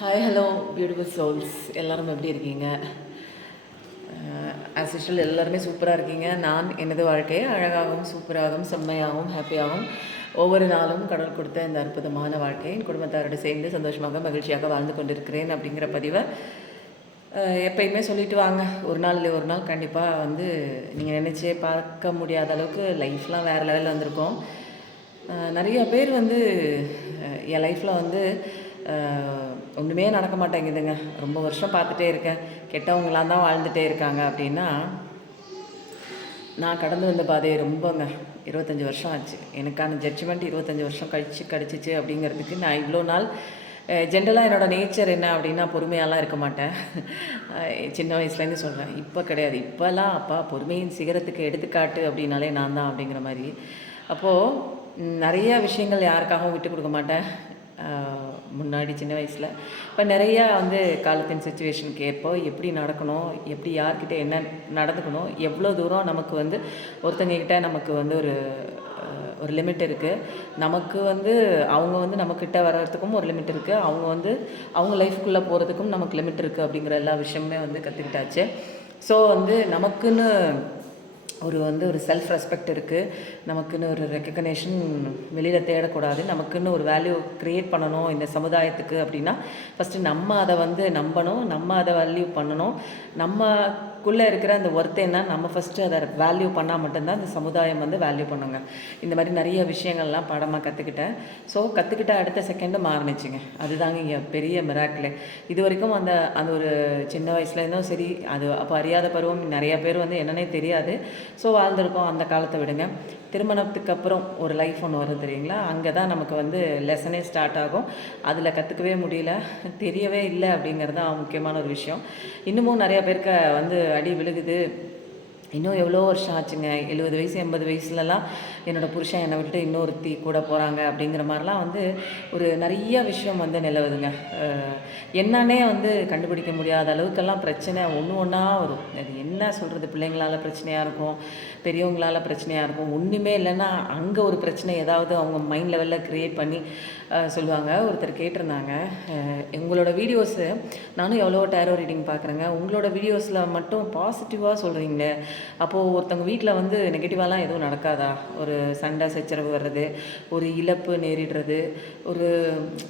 Hi hello beautiful souls எல்லோரும் எப்படி இருக்கீங்க? ஆஸ் யூஷுவல் எல்லாருமே சூப்பராக இருக்கீங்க. நான் எனது வாழ்க்கையை அழகாகவும் சூப்பராகவும் செம்மையாகவும் ஹாப்பியாகவும் ஒவ்வொரு நாளும் கடவுள் கொடுத்த இந்த அற்புதமான வாழ்க்கையை என் குடும்பத்தாரோடு சேர்ந்து சந்தோஷமாக மகிழ்ச்சியாக வாழ்ந்து கொண்டிருக்கிறேன் அப்படிங்கிற பதிவை எப்பயுமே சொல்லிட்டு வாங்க. ஒரு நாள் இல்லை ஒரு நாள் கண்டிப்பாக வந்து நீங்கள் நினச்சே பார்க்க முடியாத அளவுக்கு லைஃப்லாம் வேறு லெவலில் வந்திருக்கோம். நிறைய பேர் வந்து என் லைஃப்பில் வந்து ஒன்றுமே நடக்க மாட்டேங்குதுங்க, ரொம்ப வருஷம் பார்த்துட்டே இருக்கேன், கெட்டவங்களாம் தான் வாழ்ந்துகிட்டே இருக்காங்க அப்படின்னா, நான் கடந்து வந்த பாதையை ரொம்பங்க 25 வருஷம் ஆச்சு. எனக்கான ஜட்ஜ்மெண்ட் 25 வருஷம் கிடச்சிச்சு அப்படிங்கிறதுக்கு நான் இவ்வளோ நாள் ஜென்ரலாக என்னோடய நேச்சர் என்ன அப்படின்னா பொறுமையாலாம் இருக்க மாட்டேன். சின்ன வயசுலேருந்து சொல்கிறேன், இப்போ கிடையாது. இப்போல்லாம் அப்பா பொறுமையின் சிகரத்துக்கு எடுத்துக்காட்டு அப்படின்னாலே நான் தான் அப்படிங்கிற மாதிரி. அப்போது நிறைய விஷயங்கள் யாருக்காகவும் விட்டு கொடுக்க மாட்டேன். முன்னாடி சின்ன வயசில் இப்போ நிறையா வந்து காலத்தின் சுச்சுவேஷனுக்கு ஏற்போ எப்படி நடக்கணும், எப்படி யார்கிட்ட என்ன நடந்துக்கணும், எவ்வளோ தூரம் நமக்கு வந்து ஒருத்தங்கக்கிட்ட நமக்கு வந்து ஒரு லிமிட் இருக்குது. நமக்கு வந்து அவங்க வந்து நம்மக்கிட்ட வர்றதுக்கும் ஒரு லிமிட் இருக்குது. அவங்க வந்து அவங்க லைஃப்குள்ளே போகிறதுக்கும் நமக்கு லிமிட் இருக்குது அப்படிங்கிற எல்லா விஷயமுமே வந்து கற்றுக்கிட்டாச்சு. ஸோ வந்து நமக்குன்னு ஒரு செல்ஃப் ரெஸ்பெக்ட் இருக்குது. நமக்குன்னு ஒரு ரெக்கக்னேஷன் வெளியில் தேடக்கூடாது. நமக்குன்னு ஒரு வேல்யூ க்ரியேட் பண்ணணும் இந்த சமுதாயத்துக்கு அப்படின்னா ஃபஸ்ட்டு நம்ம அதை வந்து நம்பணும், நம்ம அதை வேல்யூ பண்ணணும். நமக்குள்ளே இருக்கிற அந்த ஒர்த் என்ன நம்ம ஃபஸ்ட்டு அதை வேல்யூ பண்ணால் மட்டும்தான் இந்த சமுதாயம் வந்து வேல்யூ பண்ணுங்க. இந்த மாதிரி நிறைய விஷயங்கள்லாம் பாடமாக கற்றுக்கிட்டேன். ஸோ கற்றுக்கிட்ட அடுத்த செகண்டு மாறினுச்சுங்க. அதுதாங்க இங்கே பெரிய மிராக்கிள். இது வரைக்கும் அந்த அந்த ஒரு சின்ன வயசுலேருந்தும் சரி, அது அப்போ அறியாத பருவம் நிறையா பேர் வந்து என்னன்னே தெரியாது. ஸோ வாழ்ந்துருக்கோம். அந்த காலத்தை விடுங்க. திருமணத்துக்கு அப்புறம் ஒரு லைஃப் ஒன்று வரும் தெரியுங்களா, அங்கே தான் நமக்கு வந்து லெசனே ஸ்டார்ட் ஆகும். அதில் கற்றுக்கவே முடியல, தெரியவே இல்லை அப்படிங்கிறது தான் முக்கியமான ஒரு விஷயம். இன்னமும் நிறையா பேருக்கு வந்து அடி விழுகுது. இன்னும் எவ்வளோ வருஷம் ஆச்சுங்க, 70 வயசு 80 வயசுலலாம் என்னோடய புருஷன் என்னை விட்டுட்டு இன்னொருத்தி கூட போகிறாங்க அப்படிங்கிற மாதிரிலாம் வந்து ஒரு நிறைய விஷயம் வந்து நிலவுதுங்க. என்னன்னே வந்து கண்டுபிடிக்க முடியாத அளவுக்கெல்லாம் பிரச்சனை ஒன்று ஒன்றா வரும். அது என்ன சொல்கிறது, பிள்ளைங்களால் பிரச்சனையாக இருக்கும், பெரியவங்களால் பிரச்சனையாக இருக்கும். ஒன்றுமே இல்லைன்னா அங்கே ஒரு பிரச்சனை ஏதாவது அவங்க மைண்ட் லெவலில் க்ரியேட் பண்ணி சொல்லுவாங்க. ஒருத்தர் கேட்டிருந்தாங்க, உங்களோட வீடியோஸு நானும் எவ்வளோ டேரோ ரீடிங் பார்க்குறேங்க, உங்களோட வீடியோஸில் மட்டும் பாசிட்டிவாக சொல்கிறீங்களே, அப்போது ஒருத்தவங்க வீட்டில் வந்து நெகட்டிவாலாம் எதுவும் நடக்காதா? ஒரு சண்டை சச்சரவு வர்றது, ஒரு இழப்பு நேரிடுறது,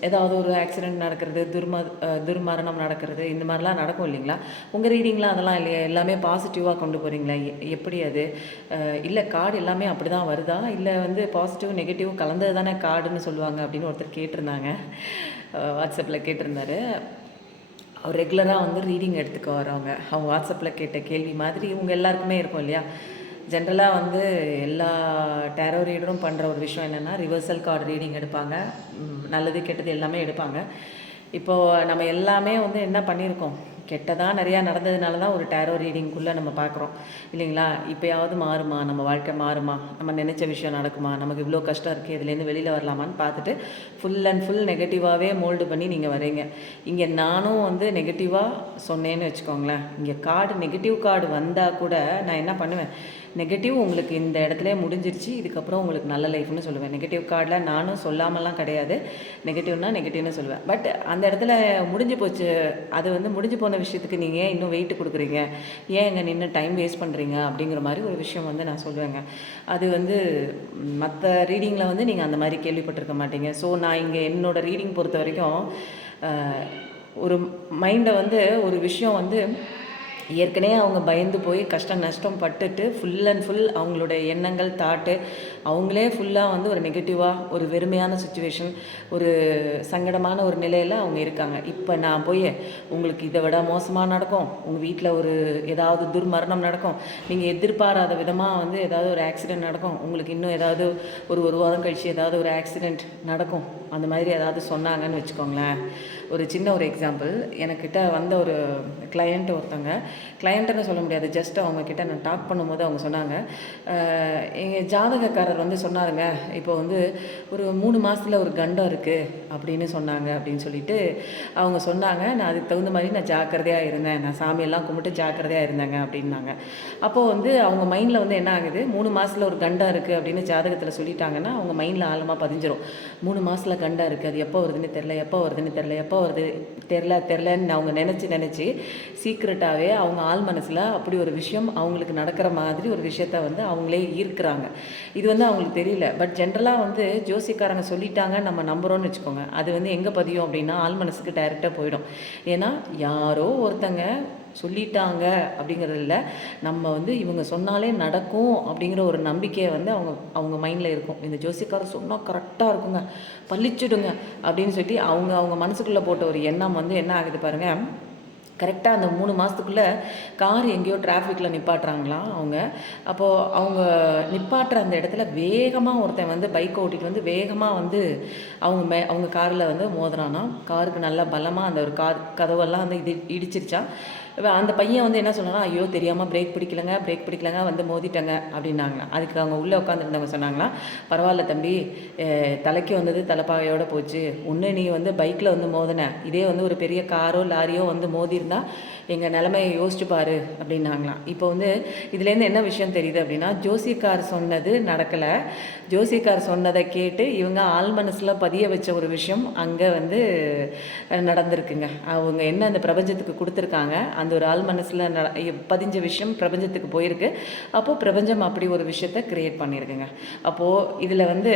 ஏதாவது ஒரு ஆக்சிடெண்ட் நடக்கிறது, துர்மரணம் நடக்கிறது, இந்த மாதிரிலாம் நடக்கும் இல்லைங்களா? உங்கள் ரீடிங்லாம் அதெல்லாம் இல்லையா? எல்லாமே பாசிட்டிவாக கொண்டு போகிறீங்களா? எப்படி அது? இல்லை கார்டு எல்லாமே அப்படி தான் வருதா, இல்லை வந்து பாசிட்டிவ் நெகட்டிவ் கலந்தது தானே கார்டுன்னு சொல்லுவாங்க அப்படின்னு ஒருத்தர் கேட்டிருந்தாங்க. வாட்ஸ்அப்பில் கேட்டிருந்தாரு. அவர் ரெகுலராக வந்து ரீடிங் எடுத்துக்க வரவங்க, அவங்க வாட்ஸ்அப்பில் கேட்ட கேள்வி மாதிரி இவங்க எல்லாருக்குமே இருக்கும் இல்லையா? ஜென்ரலாக வந்து எல்லா டேரோ ரீடரும் பண்ணுற ஒரு விஷயம் என்னென்னா ரிவர்சல் கார்டு ரீடிங் எடுப்பாங்க. நல்லது கெட்டது எல்லாமே எடுப்பாங்க. இப்போது நம்ம எல்லாமே வந்து என்ன பண்ணியிருக்கோம், கெட்டதாக நிறையா நடந்ததுனால தான் ஒரு டேரோ ரீடிங்குள்ளே நம்ம பார்க்குறோம் இல்லைங்களா? இப்போயாவது மாறுமா, நம்ம வாழ்க்கை மாறுமா, நம்ம நினச்ச விஷயம் நடக்குமா, நமக்கு இவ்வளோ கஷ்டம் இருக்குது, இதுலேருந்து வெளியில் வரலாமான்னு பார்த்துட்டு ஃபுல் அண்ட் ஃபுல் நெகட்டிவாகவே மோல்டு பண்ணி நீங்கள் வரீங்க. இங்கே நானும் வந்து நெகட்டிவாக சொன்னேன்னு வச்சுக்கோங்களேன், இங்கே நெகட்டிவ் கார்டு வந்தால் கூட நான் என்ன பண்ணுவேன், நெகட்டிவ் உங்களுக்கு இந்த இடத்துல முடிஞ்சிருச்சு, இதுக்கப்புறம் உங்களுக்கு நல்ல லைஃப்னு சொல்லுவேன். நெகட்டிவ் கார்டில் நானும் சொல்லாமலாம் கிடையாது, நெகட்டிவ்னா நெகட்டிவ்னு சொல்லுவேன். பட் அந்த இடத்துல முடிஞ்சு போச்சு, அது வந்து முடிஞ்சு போன விஷயத்துக்கு நீங்கள் ஏன் இன்னும் வெயிட் கொடுக்குறீங்க, ஏன் இங்கே நின்று டைம் வேஸ்ட் பண்ணுறீங்க அப்படிங்கிற மாதிரி ஒரு விஷயம் வந்து நான் சொல்லுவேங்க. அது வந்து மற்ற ரீடிங்கில் வந்து நீங்கள் அந்த மாதிரி கேள்விப்பட்டிருக்க மாட்டீங்க. ஸோ நான் இங்கே என்னோடய ரீடிங் பொறுத்த வரைக்கும் ஒரு மைண்டை வந்து ஒரு விஷயம் வந்து ஏற்கனவே அவங்க பயந்து போய் கஷ்டம் நஷ்டம் பட்டுட்டு ஃபுல் அண்ட் ஃபுல் அவங்களோட எண்ணங்கள் தாட்டு அவங்களே ஃபுல்லாக வந்து ஒரு நெகட்டிவாக ஒரு வெறுமையான சுச்சுவேஷன், ஒரு சங்கடமான ஒரு நிலையில் அவங்க இருக்காங்க. இப்போ நான் போய் உங்களுக்கு இதை விட மோசமாக நடக்கும், உங்கள் வீட்டில் ஏதாவது துர்மரணம் நடக்கும், நீங்கள் எதிர்பாராத விதமாக வந்து ஏதாவது ஒரு ஆக்சிடெண்ட் நடக்கும், உங்களுக்கு இன்னும் ஏதாவது ஒரு வாரம் கழித்து ஏதாவது ஒரு ஆக்சிடெண்ட் நடக்கும், அந்த மாதிரி ஏதாவது சொன்னாங்கன்னு வச்சுக்கோங்களேன். ஒரு சின்ன ஒரு எக்ஸாம்பிள், எனக்கிட்ட வந்த ஒரு கிளையண்ட் ஒருத்தங்க கிளையண்ட்டுன்னு சொல்ல முடியாது. ஜஸ்ட் அவங்கக்கிட்ட நான் டாக் பண்ணும்போது அவங்க சொன்னாங்க, எங்கள் ஜாதகக்காரர் வந்து சொன்னாருங்க, இப்போ வந்து ஒரு 3 மாதத்துல ஒரு கண்டம் இருக்குது அப்படின்னு சொன்னாங்க அப்படின்னு சொல்லிட்டு அவங்க சொன்னாங்க. நான் அதுக்கு தகுந்த மாதிரி நான் ஜாக்கிரதையாக இருந்தேன். நான் சாமியெல்லாம் கும்பிட்டு ஜாக்கிரதையாக இருந்தேங்க அப்படின்னாங்க. அப்போது வந்து அவங்க மைண்டில் வந்து என்ன ஆகுது, 3 மாதத்துல ஒரு கண்டம் இருக்குது அப்படின்னு ஜாதகத்தில் சொல்லிட்டாங்கன்னா அவங்க மைண்டில் ஆழமாக பதிஞ்சிரும். 3 மாதத்துல கண்டம் இருக்குது, அது எப்போ வருதுன்னு தெரில, எப்போ வருதுன்னு தெரில, எப்போ வருது தெரிலன்னு அவங்க நினச்சி சீக்ரெட்டாகவே அவங்க ஆள் மனசில் அப்படி ஒரு விஷயம் அவங்களுக்கு நடக்கிற மாதிரி ஒரு விஷயத்த வந்து அவங்களே ஈர்க்கிறாங்க. இது வந்து அவங்களுக்கு தெரியல. பட் ஜென்ரலாக வந்து ஜோசியக்காரங்க சொல்லிட்டாங்க நம்ம நம்புகிறோன்னு வச்சுக்கோங்க, அது வந்து எங்கே பதியும் அப்படின்னா ஆள் மனசுக்கு டைரெக்டாக போயிடும். ஏன்னா யாரோ ஒருத்தங்க சொல்லிட்டாங்க அப்படிங்கிறது இல்லை, நம்ம வந்து இவங்க சொன்னாலே நடக்கும் அப்படிங்கிற ஒரு நம்பிக்கையை வந்து அவங்க அவங்க மைண்டில் இருக்கும். இந்த ஜோசியக்காரர் சொன்னால் கரெக்டாக இருக்குங்க, பழிச்சிடுங்க அப்படின்னு சொல்லி அவங்க அவங்க மனசுக்குள்ளே போட்ட ஒரு எண்ணம் வந்து என்ன ஆகுது பாருங்கள். கரெக்டாக அந்த 3 மாதத்துக்குள்ளே கார் எங்கேயோ டிராஃபிக்கில் நிப்பாட்டுறாங்களாம் அவங்க. அப்போது அவங்க நிப்பாட்டுற அந்த இடத்துல வேகமாக ஒருத்தன் வந்து பைக்கை ஓட்டிகிட்டு வந்து வேகமாக வந்து அவங்க காரில் வந்து மோதுறானா. காருக்கு நல்லா பலமாக அந்த ஒரு கதவெல்லாம் வந்து இடிச்சிருச்சா. அந்த பையன் வந்து என்ன சொன்னான்னா, ஐயோ தெரியாமல் பிரேக் பிடிக்கலங்க வந்து மோதிட்டங்க அப்படின்னாங்களாம். அதுக்கு அவங்க உள்ளே உட்காந்துருந்தவங்க சொன்னாங்களாம், பரவாயில்ல தம்பி, தலைக்கு வந்தது தலைப்பாகையோடு போச்சு. ஒன்று நீ வந்து பைக்கில் வந்து மோதின, இதே வந்து ஒரு பெரிய காரோ லாரியோ வந்து மோதிருந்தால் எங்கள் நிலமையை யோசிச்சு பாரு அப்படின்னாங்களாம். இப்போ வந்து இதுலேருந்து என்ன விஷயம் தெரியுது அப்படின்னா, ஜோசியக்கார் சொன்னது நடக்கலை. ஜோசியக்கார் சொன்னதை கேட்டு இவங்க ஆள் மனசில் பதிய வச்ச ஒரு விஷயம் அங்கே வந்து நடந்திருக்குங்க. அவங்க என்ன அந்த பிரபஞ்சத்துக்கு கொடுத்துருக்காங்க, அந்த ஒரு ஆள் மனசில் பதிஞ்ச விஷயம் பிரபஞ்சத்துக்கு போயிருக்கு. அப்போது பிரபஞ்சம் அப்படி ஒரு விஷயத்தை க்ரியேட் பண்ணியிருக்குங்க. அப்போது இதில் வந்து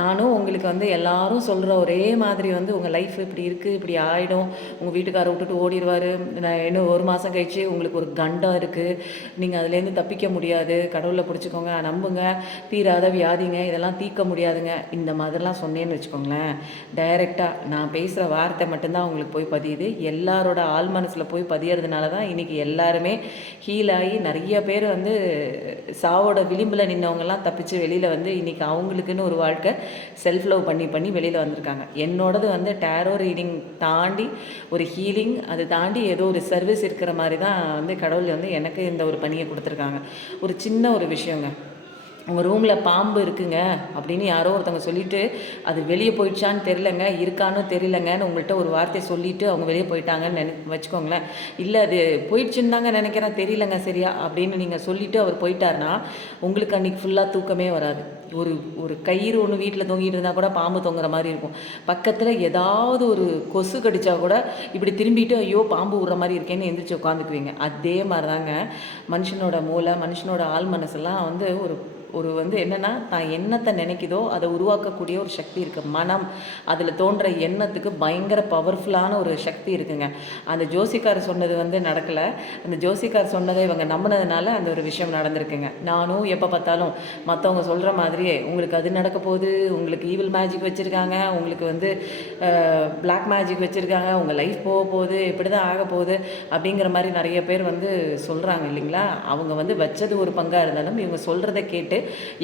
நானும் உங்களுக்கு வந்து எல்லாரும் சொல்கிற ஒரே மாதிரி வந்து உங்கள் லைஃப் இப்படி இருக்குது, இப்படி ஆகிடும், உங்கள் வீட்டுக்காரை விட்டுட்டு ஓடிடுவார், நான் இன்னும் 1 மாதம் கழிச்சு உங்களுக்கு ஒரு கண்டம் இருக்குது, நீங்கள் அதுலேருந்து தப்பிக்க முடியாது, கடவுளை பிடிச்சிக்கோங்க, நம்புங்க, தீராத வியாதிங்க, இதெல்லாம் தீர்க்க முடியாதுங்க, இந்த மாதிரிலாம் சொன்னேன்னு வச்சுக்கோங்களேன், டைரெக்டாக நான் பேசுகிற வார்த்தை மட்டும்தான் அவங்களுக்கு போய் பதியுது. எல்லாரோட ஆள் மனசில் போய் பதியறதுனால தான் இன்றைக்கி எல்லாருமே ஹீல் ஆகி நிறைய பேர் வந்து சாவோட விளிம்பில் நின்றவங்கெல்லாம் தப்பிச்சு வெளியில் வந்து இன்றைக்கி அவங்களுக்குன்னு ஒரு வாழ்க்கை செல்ஃப் லவ் பண்ணி வெளியில் வந்திருக்காங்க. என்னோடது வந்து டேரோ ரீடிங் தாண்டி ஒரு ஹீலிங், அது தாண்டி ஏதோ ஒரு சர்வீஸ் இருக்கிற மாதிரி தான் வந்து கடவுள் வந்து எனக்கு இந்த ஒரு பணியை கொடுத்துருக்காங்க. ஒரு சின்ன ஒரு விஷயங்க, உங்கள் ரூமில் பாம்பு இருக்குங்க அப்படின்னு யாரோ ஒருத்தவங்க சொல்லிவிட்டு அது வெளியே போயிடுச்சான்னு தெரிலங்க, இருக்கான்னு தெரியலங்கன்னு உங்கள்கிட்ட ஒரு வார்த்தை சொல்லிவிட்டு அவங்க வெளியே போயிட்டாங்கன்னு வச்சுக்கோங்களேன். இல்லை அது போயிடுச்சுன்னு தாங்க நினைக்கிறேன், தெரியலங்க சரியா அப்படின்னு நீங்கள் சொல்லிவிட்டு அவர் போயிட்டார்னா உங்களுக்கு அன்றைக்கி ஃபுல்லாக தூக்கமே வராது. ஒரு ஒரு கயிறு ஒன்று வீட்டில் தொங்கிட்டு இருந்தால் கூட பாம்பு தொங்குற மாதிரி இருக்கும். பக்கத்தில் ஏதாவது ஒரு கொசு கடிச்சா கூட இப்படி திரும்பிட்டு ஐயோ பாம்பு விடுற மாதிரி இருக்கேன்னு எந்திரிச்சு உட்காந்துக்குவீங்க. அதே மாதிரி தாங்க மனுஷனோட மூளை, மனுஷனோட ஆள் மனசெல்லாம் வந்து ஒரு ஒரு வந்து என்னென்னா, தான் எண்ணத்தை நினைக்குதோ அதை உருவாக்கக்கூடிய ஒரு சக்தி இருக்குது. மனம், அதில் தோன்ற எண்ணத்துக்கு பயங்கர பவர்ஃபுல்லான ஒரு சக்தி இருக்குங்க. அந்த ஜோசிக்கார் சொன்னது வந்து நடக்கலை. அந்த ஜோசிக்கார் சொன்னதை இவங்க நம்பினதுனால அந்த ஒரு விஷயம் நடந்திருக்குங்க. நானும் எப்போ பார்த்தாலும் மற்றவங்க சொல்கிற மாதிரியே உங்களுக்கு அது நடக்க போகுது, உங்களுக்கு ஈவில் மேஜிக் வச்சுருக்காங்க, உங்களுக்கு வந்து பிளாக் மேஜிக் வச்சுருக்காங்க, உங்கள் லைஃப் போக போகுது, இப்படி தான் ஆக போகுது அப்படிங்கிற மாதிரி நிறைய பேர் வந்து சொல்கிறாங்க இல்லைங்களா. அவங்க வந்து வச்சது ஒரு பங்காக இருந்தாலும் இவங்க சொல்கிறத கேட்டு